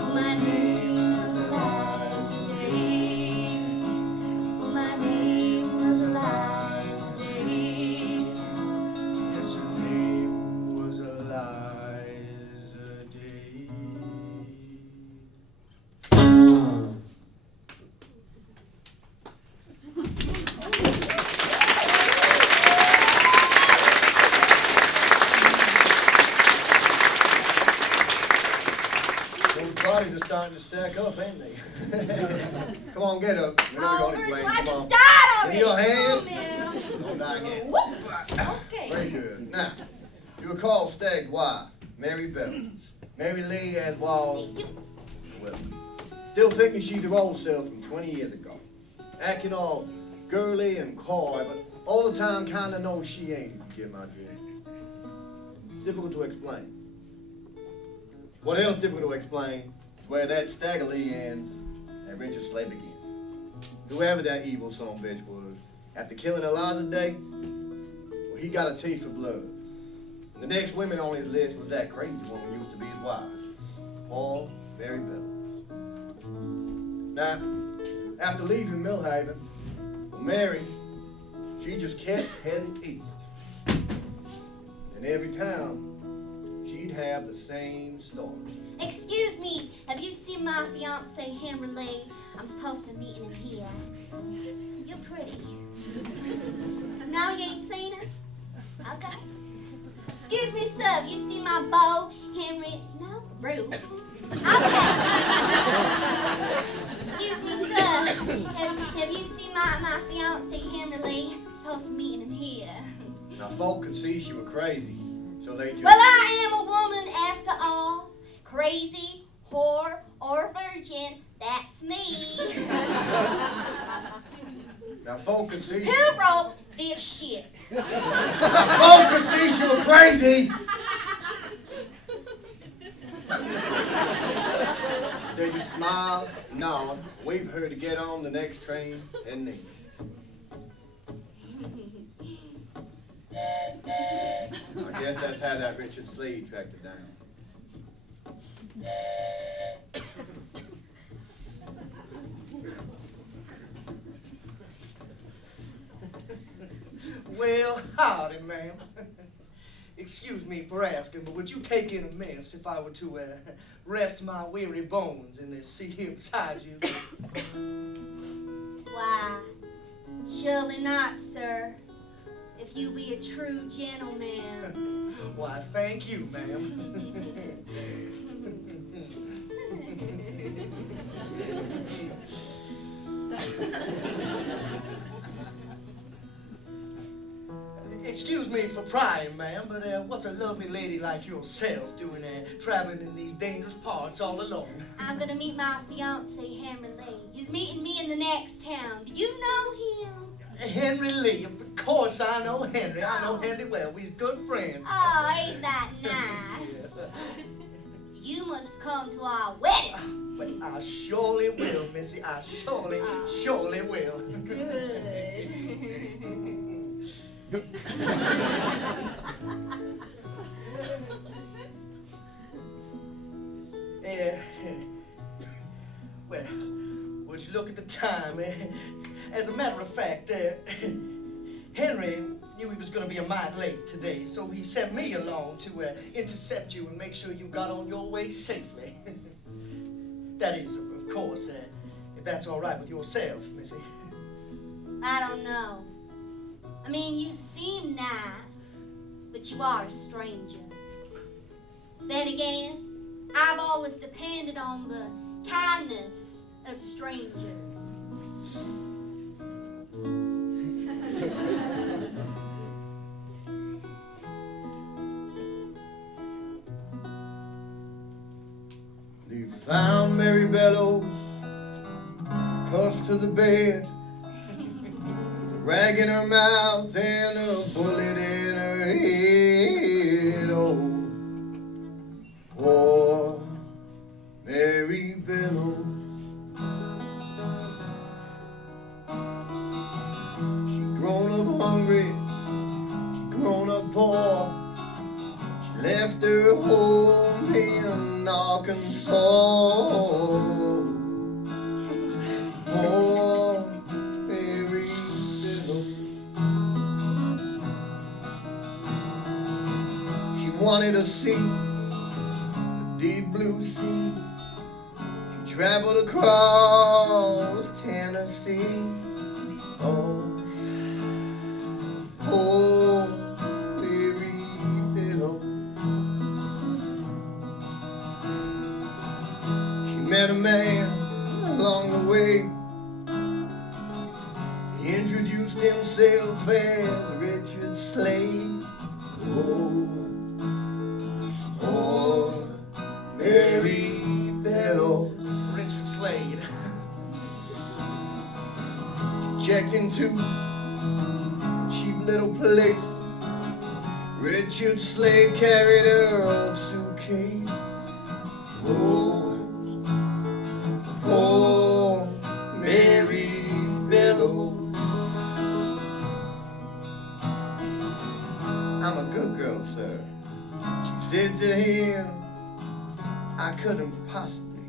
For my name was Eliza Day. For my name was Eliza Day. Yes, her name was Eliza Day. Those bodies are starting to stack up, ain't they? Come on, get up. We know Oh, you're only Virgil, playing. I Come just on. died already. In your hand. Oh, man. Don't die again. Okay. Very good. Now, you were called Stag's wife, Mary Ballads. Mary Lee as was, well, still thinking she's her old self from 20 years ago. Acting all girly and coy, but all the time kinda knows she ain't, if you get my drift. Difficult to explain. What else difficult to explain is where that Stagger Lee ends and Richard Slay begins. Whoever that evil son bitch was, after killing Eliza Day, well, he got a taste for blood. The next women on his list was that crazy woman who used to be his wife, Paul Mary Ballads. Now, after leaving Millhaven, well, Mary, she just kept heading east. And every town, she'd have the same story. Excuse me, have you seen my fiance Henry Lee? I'm supposed to be meeting him here. You're pretty. No, you ain't seen her? Okay. Excuse me, sir, have you seen my beau, Henry? No, rude. Okay. Excuse me, sir, have you seen my fiance Henry Lee? I'm supposed to be meeting him here. Now, folk could see she was crazy, so they just... Well, I am a woman after all. Crazy, whore, or virgin, that's me. Now, folk could see... Who wrote this shit? Now, folk could see she was crazy! They just smile, nod, wait for her to get on the next train, and leave. I guess that's how that Richard Slade tracked her down. Well, howdy, ma'am. Excuse me for asking, but would you take it amiss if I were to rest my weary bones in this seat here beside you? Why, surely not, sir. If you be a true gentleman. Why, thank you, ma'am. Excuse me for prying, ma'am, but what's a lovely lady like yourself doing traveling in these dangerous parts all alone? I'm gonna meet my fiance, Henry Lee. He's meeting me in the next town. Do you know him? Henry Lee, of course I know Henry. I know Henry well. We're good friends. Oh, ain't that nice? You must come to our wedding. Well, I surely will, Missy. I surely will. Good. Well, would you look at the time? As a matter of fact, Henry knew he was going to be a mite late today, so he sent me along to intercept you and make sure you got on your way safely. That is, of course, if that's all right with yourself, Missy. I don't know. I mean, you seem nice, but you are a stranger. Then again, I've always depended on the kindness of strangers. Found Mary Bellows, cuffed to the bed, a rag in her mouth and a bullet in her head. Oh, poor Mary Bellows. She grown up hungry, she grown up poor. She left her home in Arkansas. Poor Mary Bellows. She wanted to see the deep blue sea. She traveled across Tennessee. Oh, poor Mary Bellows. She met a man along the way. He introduced himself as Richard Slade. Oh, poor Mary Bellows. Richard Slade. Checked into a cheap little place. Richard Slade carried her old suitcase. Oh, poor Mary Bellows. I'm a good girl, sir. She said to him, I couldn't possibly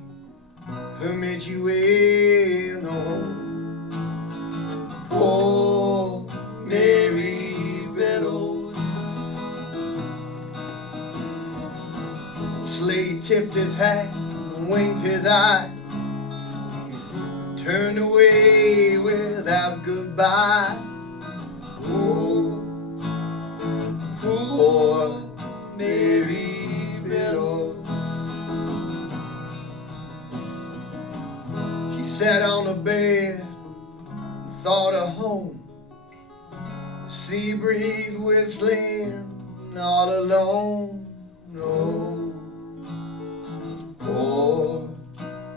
permit you in. No. Poor Mary Bellows. Slade tipped his hat and winked his eye, turned away without goodbye. Oh, poor Mary Bellows. She sat on the bed, thought of home, sea breeze whistling all alone. No, poor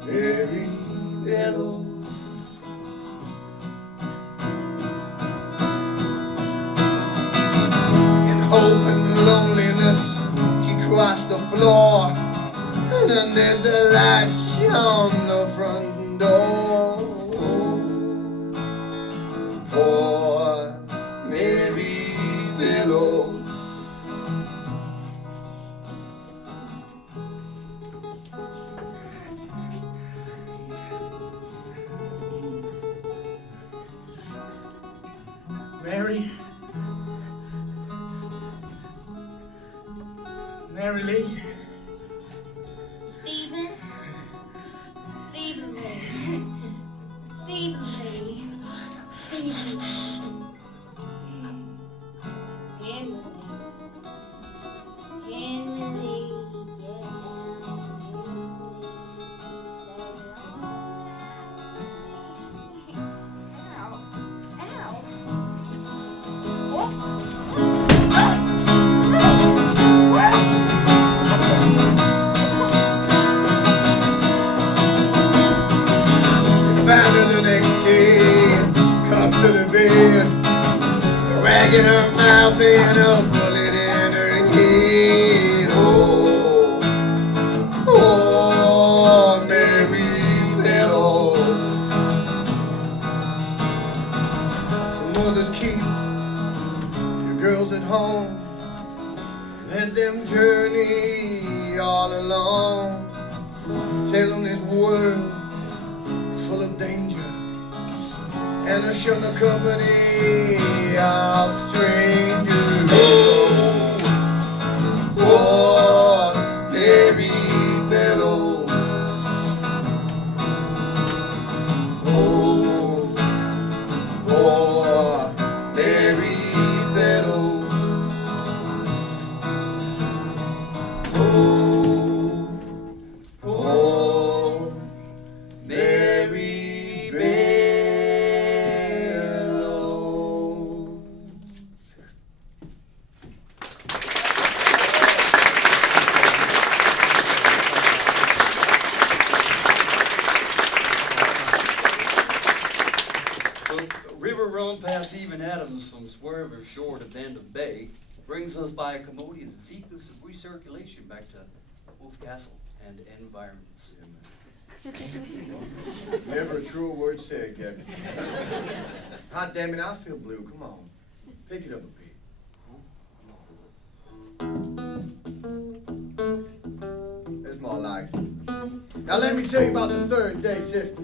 Mary Bellows. In hope and loneliness, she crossed the floor, and under the light shone the front door. Poor Mary Bellows. Mary Lee. Stephen Lee. Stephen Lee. Stephen Lee. Found her the next day, cuffed to the bed, a rag in her mouth and a bullet in her head. Oh, oh, Mary Bellows. So mothers, keep your girls at home, let them journey all alone. Tell them this world full of danger, and I shun the company of strangers. Oh, oh, Mary Bellows. Oh, oh, Mary Bellows. Oh, oh, Mary Bellows. comes from swerve shore to bend of bay, brings us by a commodious fecus of recirculation back to both castle and environments. Never a truer word said, Gabby. Hot damn it, I feel blue. Come on. Pick it up a bit. That's more like it. Now let me tell you about the third day sister,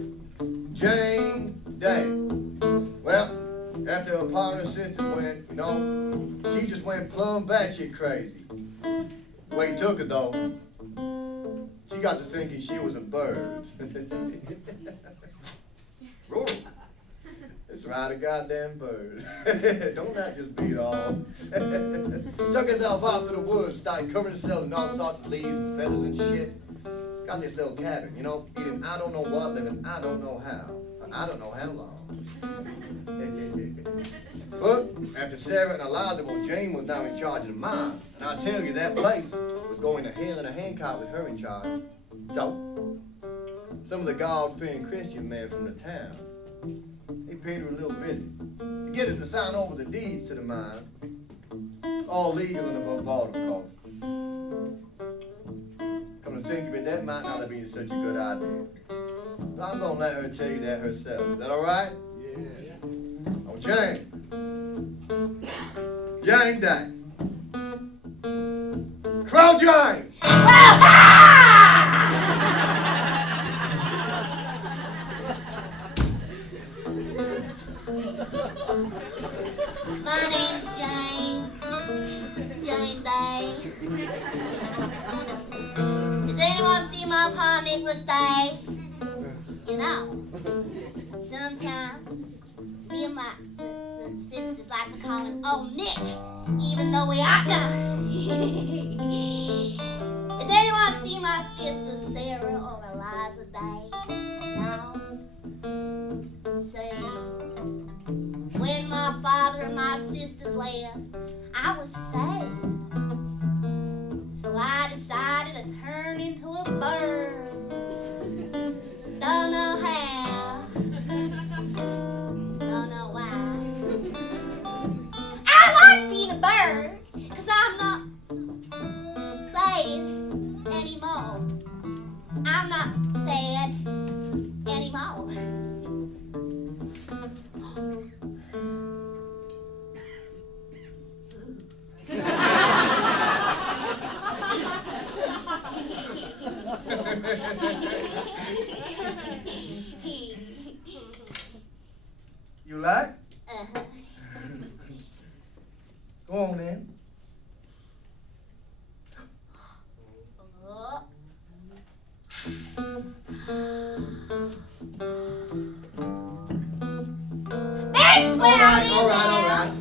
Jane Day. Well, after her pa and her sisters went, she just went plumb batshit crazy. The way he took her, though, she got to thinking she was a bird. Roar. That's right, a goddamn bird. Don't that just beat all? Took herself off to the woods, started covering herself in all sorts of leaves and feathers and shit. Got this little cabin, eating I don't know what, living I don't know how. I don't know how long. But after Sarah and Eliza, well, Jane was now in charge of the mine. And I tell you, that place was going to hell in a handcart with her in charge. So, some of the God-fearing Christian men from the town, they paid her a little visit to get her to sign over the deeds to the mine. All legal and above board, of course. Come to think of it, that might not have been such a good idea. But I'm going to let her tell you that herself. Is that all right? Yeah. Oh, Jane. Jane Day. Crow Jane! My name's Jane. Jane Day. Has anyone seen my pa Nicholas Day? Sometimes me and my sisters like to call him Old Nick, even though we are not. Has anyone seen my sister Sarah or Eliza Day? No? See, when my father and my sisters left, I was sad. So I decided to turn into a bird. Don't know how. Don't know why. I like being a bird, 'cause I'm not sad anymore. I'm not sad anymore. You like? Uh-huh. Go on then. Oh. That's where I live All right.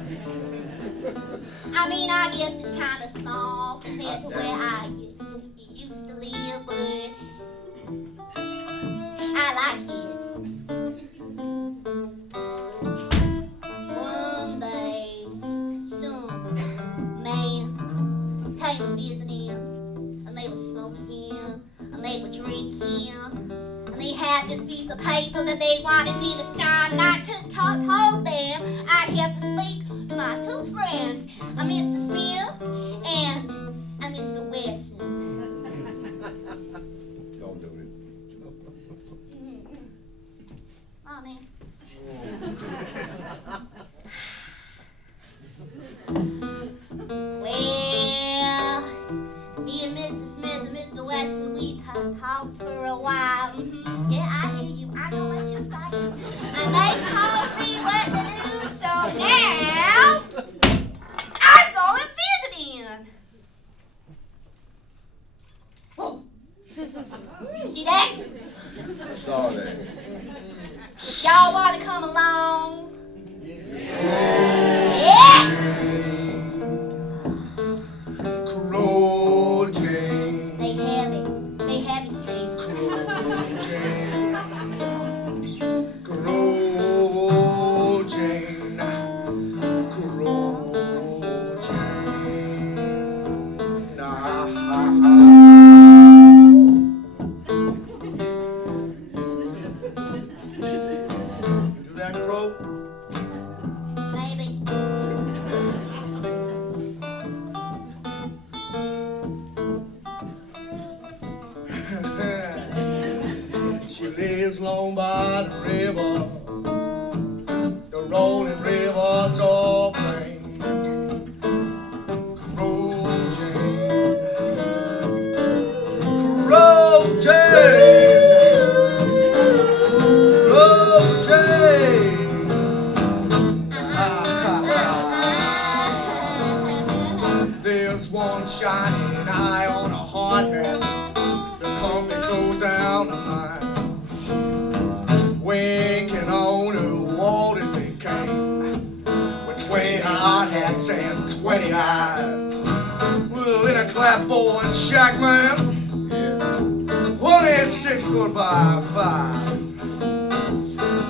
I mean, I guess it's kind of small compared to where I used to live, but I like it. One day, some man came to visit him, and they were smoking, and they were drinking, and they had this piece of paper that they wanted me to sign, and I told them I'd have to speak to my two friends, a Mr. Smith and a Mr. Wesson. Don't do it. Oh, man. Well, me and Mr. Smith and Mr. Wesson, we talked for a while. Yeah, I hear you. I know what you're saying. And they told me what to do, so now I'm going visiting. Whoa. You see that? I saw that. Y'all want to come along? Yeah. Crow Jane. They have it. They have it, Steve. Crow Jane. lives along by the river, the rolling rivers of pain. Corrosion, there's one shining eye on a hard man. The company closed down the line, winking on the waters it came, with 20 hard hats and 20 eyes. Well, in a clapboard shack, man, only 6 foot by 5.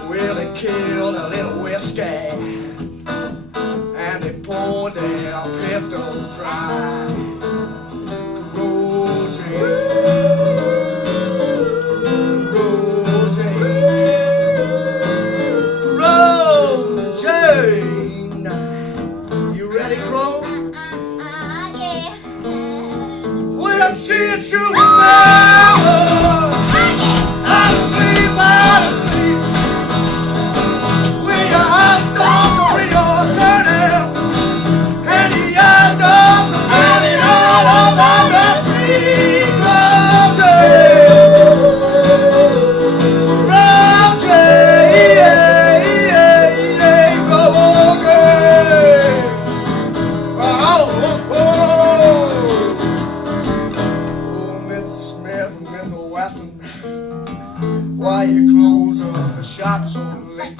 Well, they killed a little whiskey, and they poured their pistols dry. You ready, Crow? Yeah. We'll see you tomorrow. I'll sleep, I'll sleep. We are hot dogs, we are turning, and the hot dogs are burning all over the street. Why you close up the shop so late?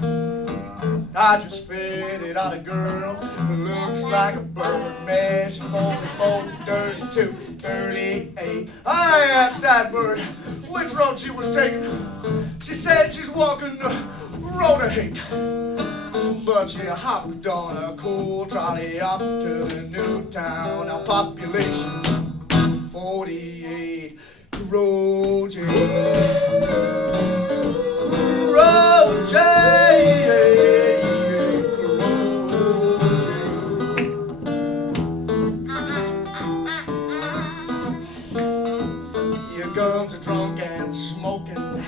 I just fitted out a girl who looks like a bird. Man, she's 44, 32, 38. I asked that bird which road she was taking. She said she's walking the road of hate. But she hopped on a cool trolley up to the new town. Our population 48. Corrosion, your guns are drunk and smoking.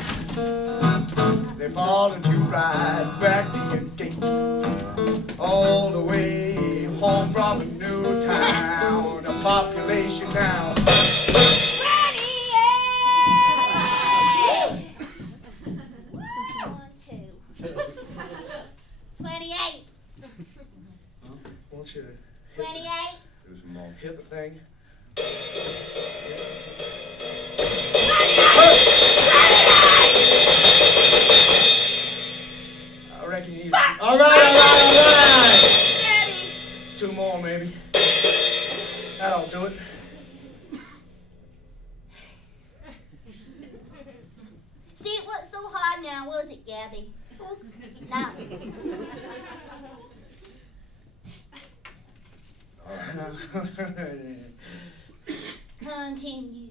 They followed you right back to your gate, all the way home from a new town. The population now 28. I want you to 28. do some more. Hit the thing. I reckon you. All right. 2 more, maybe. That'll do it. See, it wasn't so hard now, was it, Gabby? No. Continue.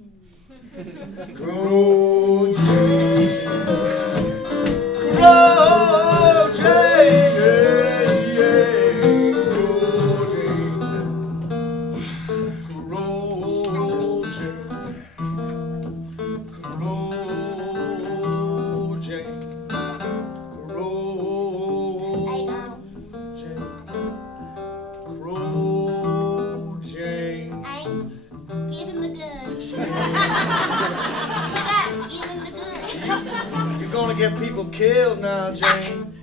Get people killed now, Jane.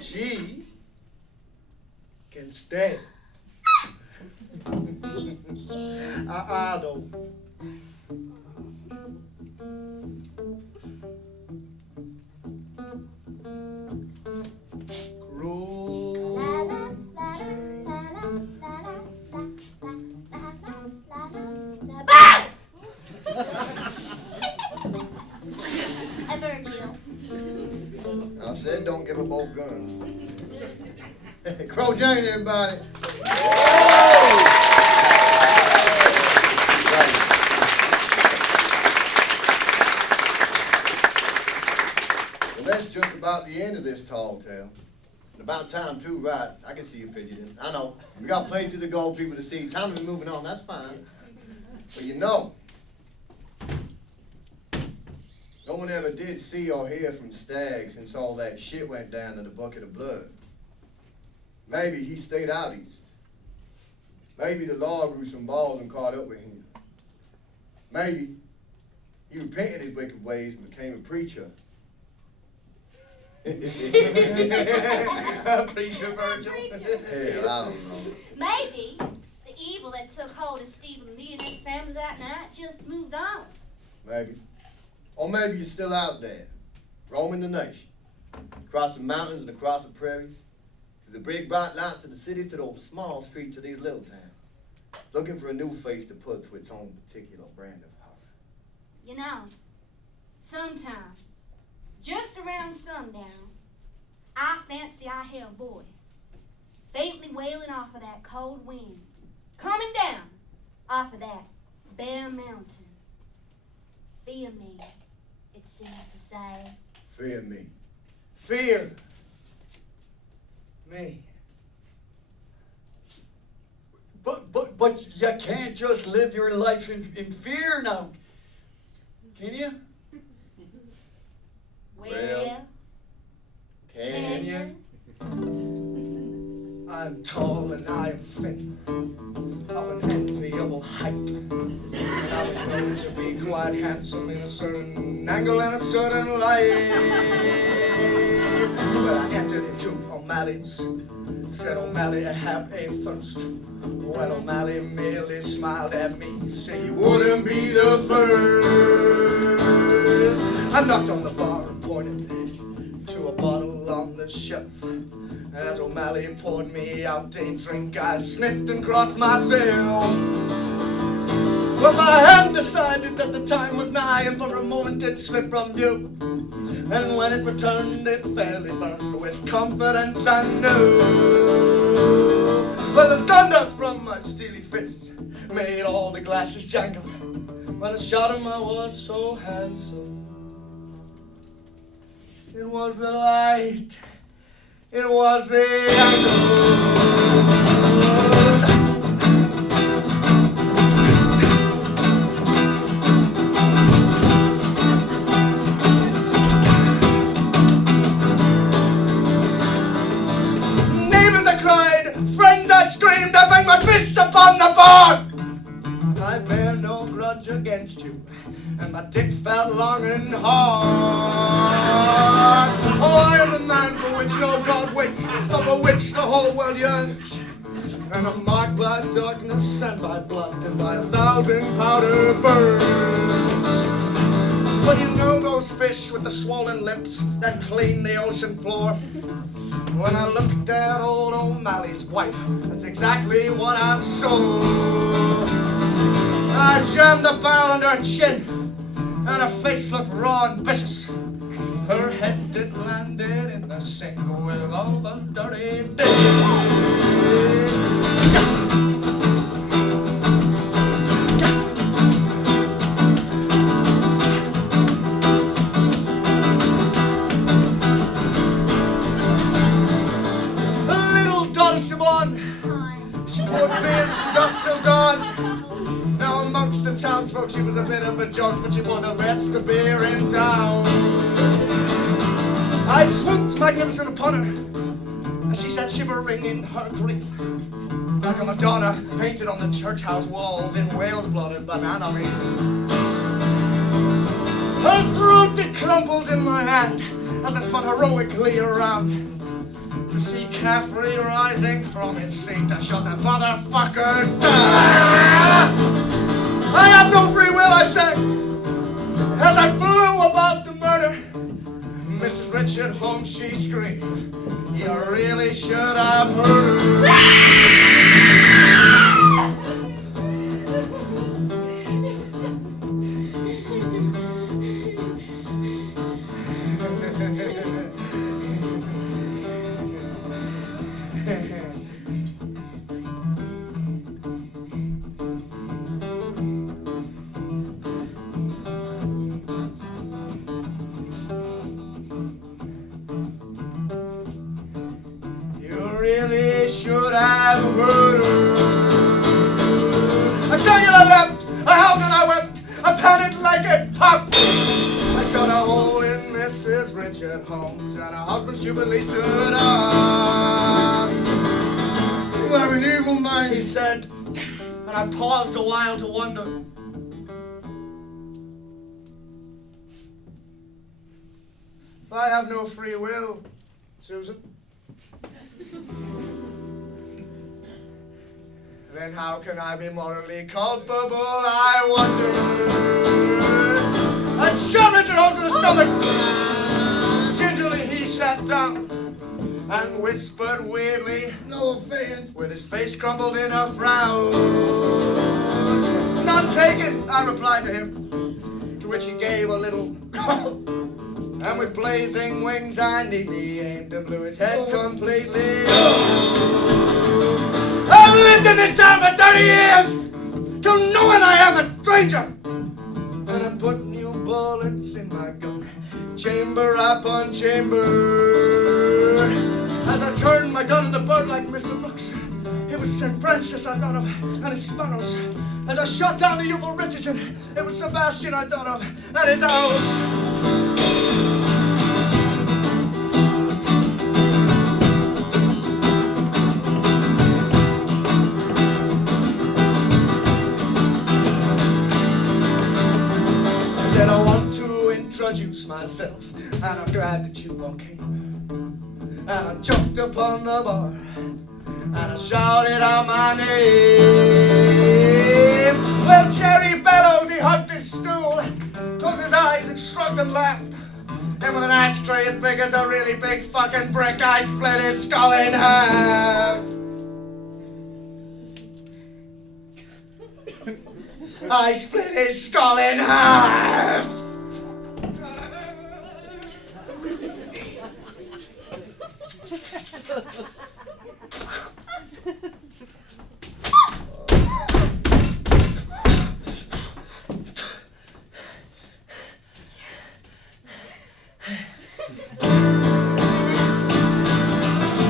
She can stay. I don't. Virgil. I said don't give her both guns. Crow Jane, everybody. about the end of this tall tale. And about time too, right? I can see you figured in. I know. We got places to go, people to see. Time to be moving on, that's fine. But you know, no one ever did see or hear from Stagg since all that shit went down in the bucket of blood. Maybe he stayed out east. Maybe the law grew some balls and caught up with him. Maybe he repented his wicked ways and became a preacher. Preacher Virgil? Hell, I don't know. Maybe the evil that took hold of Stephen Lee and his family that night just moved on. Maybe. Or maybe you're still out there, roaming the nation, across the mountains and across the prairies, to the big bright lights of the cities, to those small streets of these little towns, looking for a new face to put to its own particular brand of horror. You know, sometimes, just around sundown, I fancy I hear a voice, faintly wailing off of that cold wind, coming down off of that bare mountain. Fear me, it seems to say. Fear me. Fear me. But you can't just live your life in fear now, can you? Well, can you? I'm tall and I am thin, of an enviable height. And I'm known to be quite handsome in a certain angle and a certain light. But I entered into O'Malley's, said O'Malley, I have a thirst. Well, O'Malley merely smiled at me, said he wouldn't be the first. I knocked on the bar and pointed to a bottle on the shelf. As O'Malley poured me out a drink, I sniffed and crossed myself. Well, my hand decided that the time was nigh, and for a moment it slipped from view. And when it returned, it fairly burned with confidence I knew. Well, the thunder from my steely fist made all the glasses jangle. When I shot him, I was so handsome. It was the light. It was the angle. Neighbors, I cried. Friends, I screamed. I banged my fists upon the board. I bear no grudge against you, and my dick felt long and hard. Oh, I am the man for which no god waits, but for which the whole world yearns. And I'm marked by darkness and by blood and by 1,000 powder burns. But you know those fish with the swollen lips that clean the ocean floor? When I looked at old O'Malley's wife, that's exactly what I saw. I jammed the barrel under her chin, and her face looked raw and vicious. Her head it landed in the sink with all the dirty dishes. A little daughter Siobhan, she poured beers, she's just still gone. Now amongst the townsfolk she was a bit of a joke, but she wore the best of beer in town. I swooped magnificent upon her, and she sat shivering in her grief, like a Madonna painted on the church house walls in whale's blood and banana leaf. Her throat it crumpled in my hand as I spun heroically around. To see Caffrey rising from his seat, I shot that motherfucker down. I have no free will, I said, as I flew about the murder. Mrs. Richard Holmes, she screamed, you really should have heard her. pictured homes and her husband stupidly stood up. You are an evil man, he said, and I paused a while to wonder. If I have no free will, Susan, then how can I be morally culpable, I wonder. And shoved Richard home to the stomach. Gingerly he sat down and whispered weirdly, No offense. with his face crumpled in a frown. None taken, I replied to him, to which he gave a little and with blazing wings I neatly aimed and blew his head completely. I've lived in this town for 30 years, till knowing I am a stranger. And I put new bullets in my gun, chamber upon chamber. As I turned my gun to burn like Mr. Brooks, it was St. Francis I thought of, and his sparrows. As I shot down the evil Richardson, it was Sebastian I thought of, and his arrows. I want to introduce myself, and I'm glad that you all came. And I jumped upon the bar, and I shouted out my name. Well, Jerry bellows, he hugged his stool, closed his eyes and shrugged and laughed. And with an ashtray as big as a really big fucking brick, I split his skull in half. I split his skull in half!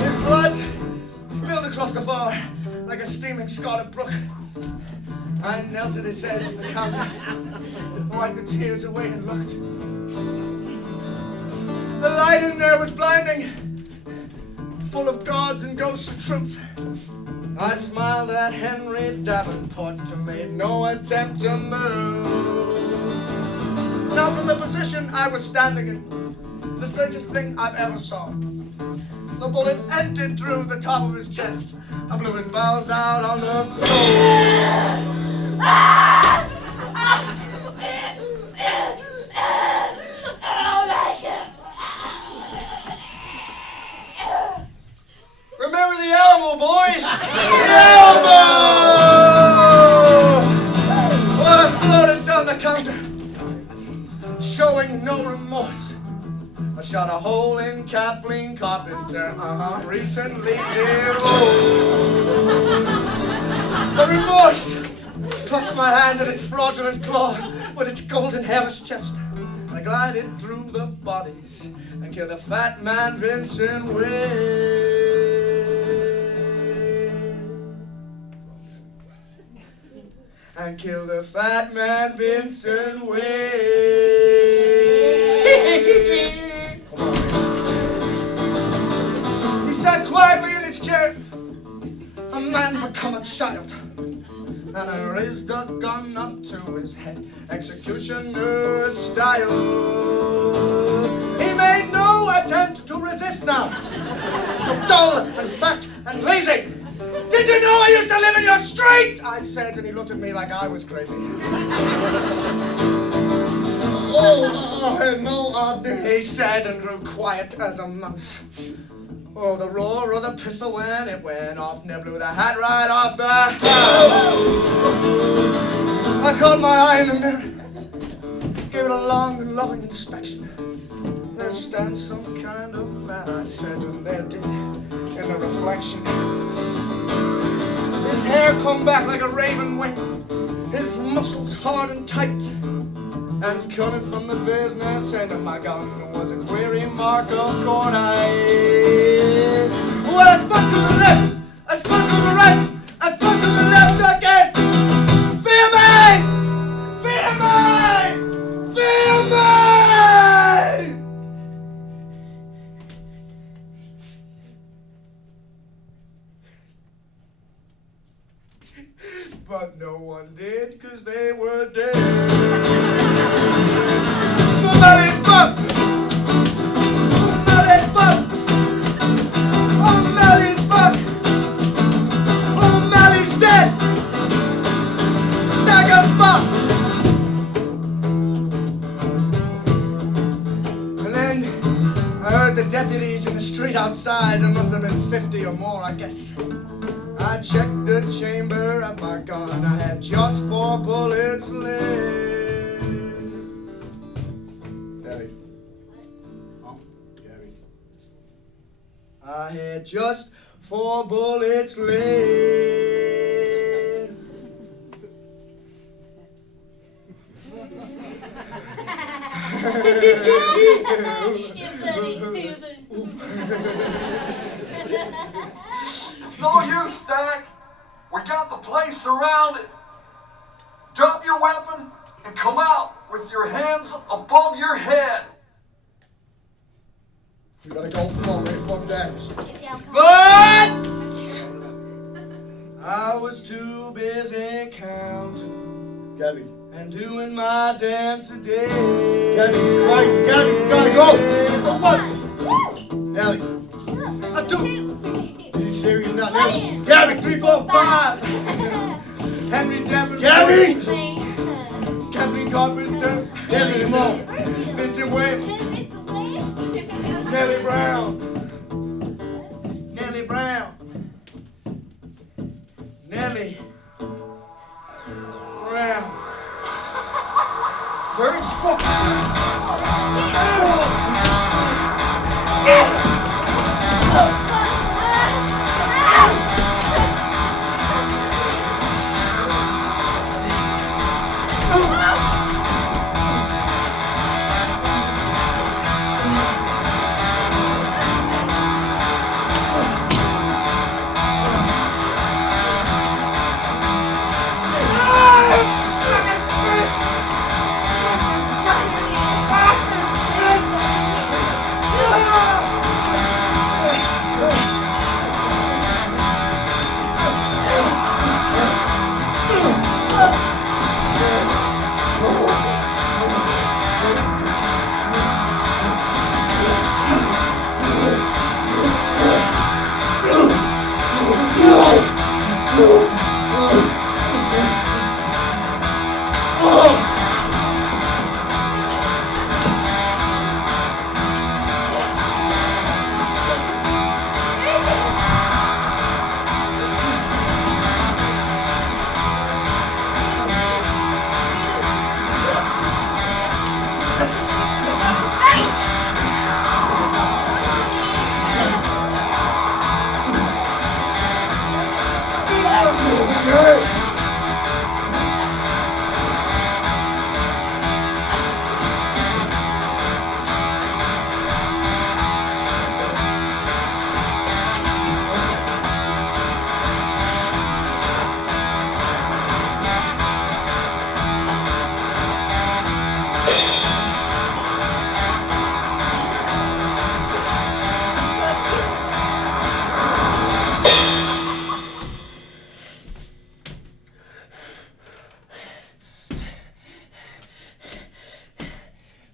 His blood spilled across the bar like a steaming scarlet brook. I knelt at its edge of the counter, wiped the tears away and looked. The light in there was blinding, full of gods and ghosts of truth. I smiled at Henry Davenport, who made no attempt to move. Now from the position I was standing in, the strangest thing I've ever saw. The bullet entered through the top of his chest and blew his bowels out on the floor. Remember the Alamo, boys? The Alamo! Well, I floated down the counter, showing no remorse. I shot a hole in Kathleen Carpenter, recently divorced. The remorse clutched my hand in its fraudulent claw with its golden hairless chest. I glided through the bodies and killed a fat man, Vincent Wade. And killed a fat man, Vincent Wade. He sat quietly in his chair, a man become a child. And I raised a gun up to his head, executioner style. He made no attempt to resist now. So dull and fat and lazy. Did you know I used to live in your street? I said, and he looked at me like I was crazy. Oh, I had no idea, he said, and grew quiet as a mouse. Oh, the roar of the pistol when it went off near blew the hat right off the house. I caught my eye in the mirror, gave it a long and loving inspection. There stands some kind of man, I said, and there did, in the reflection. His hair come back like a raven wing, his muscles hard and tight. And coming from the business end of my gun was a query mark of cornite. Well, I spun to the left, I spun to the right, I spun to the left again. Fear me! Fear me! Fear me! deputies in the street outside. There must have been 50 or more, I guess. I checked the chamber of my gun. I had just 4 bullets left. Gabby. Huh? Gabby. I had just 4 bullets left. It's no use, Stack. We got the place surrounded. Drop your weapon and come out with your hands above your head. We gotta go. Come on, man. Fuck that. Get down, come on. But I was too busy counting Gabby. and doing my dance a day. Gabby, right. Gabby, you gotta go. What? Nellie. I do. Is he serious now? Let Nellie. him. Gabby, 3, 4, 5. Henry Devon. Gabby. Captain Carpenter. Nellie, come on. Vincent West. Nellie Brown. Nellie Brown. Nellie Brown. Virgil. Fuck.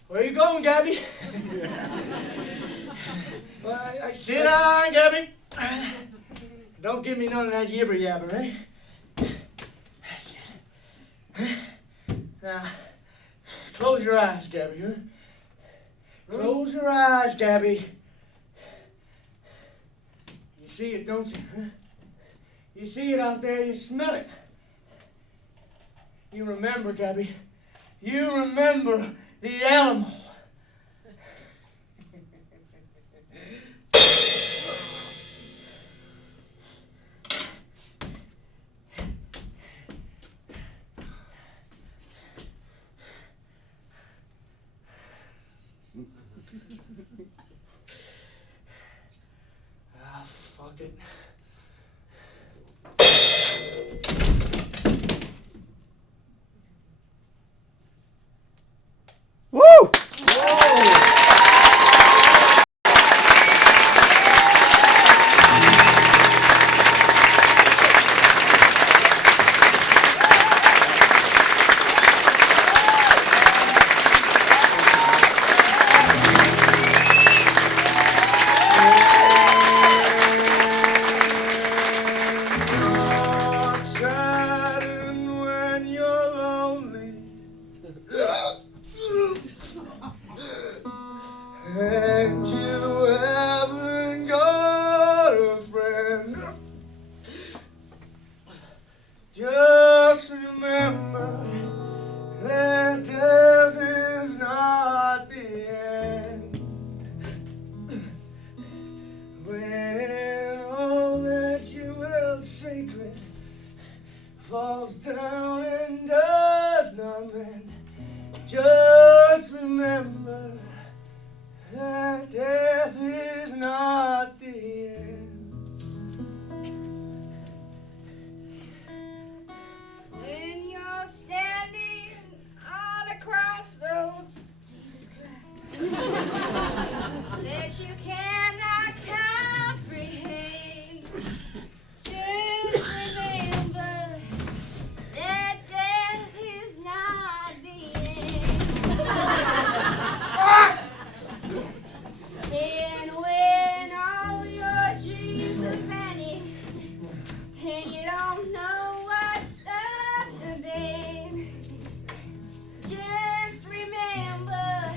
Where you going, Gabby? I Sit down, Gabby. Don't give me none of that yibber yabber, eh? That's it. Now, close your eyes, Gabby, huh? Close your eyes, Gabby. You see it, don't you? Huh? You see it out there, you smell it. You remember, Gabby. You remember the animal. Ah, fuck it. Woo! Just remember that death is not the end. When you're standing on a crossroads, Jesus Christ, that you cannot comprehend, just remember that death is not the end. And when all your dreams have vanished and you don't know what's up the bed, just remember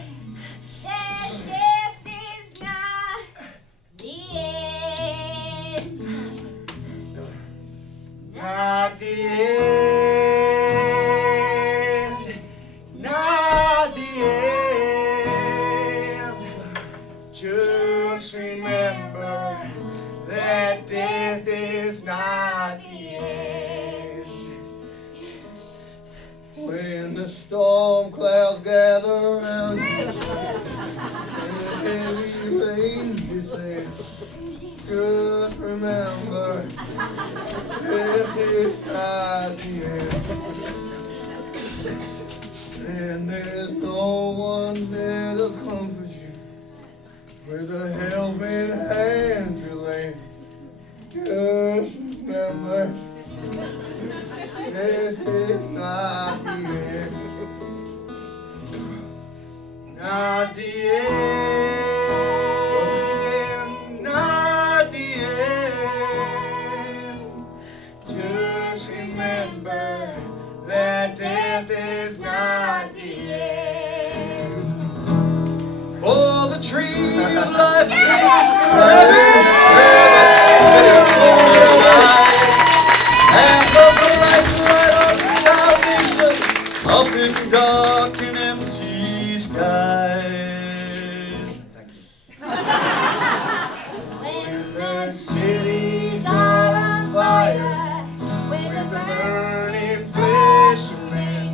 that death is not the end. Not the end. Not the end. Just remember that death is not the end. When the storm clouds gather around you and the heavy rain descends, just remember death is not the end. And there's no one there to comfort you with a helping hand to lend. Just remember death is not the end. Not the end. Not the end. Just remember that death is not the end. For the tree of life is and the bright light of salvation up in dark and empty skies. When the cities are on fire with the Burning flesh and rain,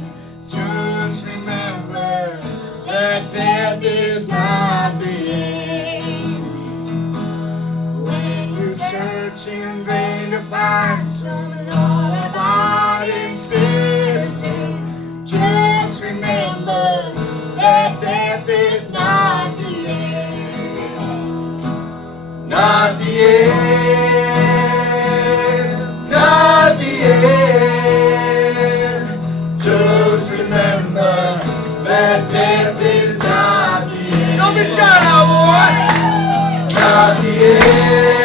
just remember that death is not the end. when You search in vain to find some law-abiding citizen. Just remember that death is not the end. Not the end. Not the end. Just remember that death is not the end. Don't be shy now, boy. Not the end.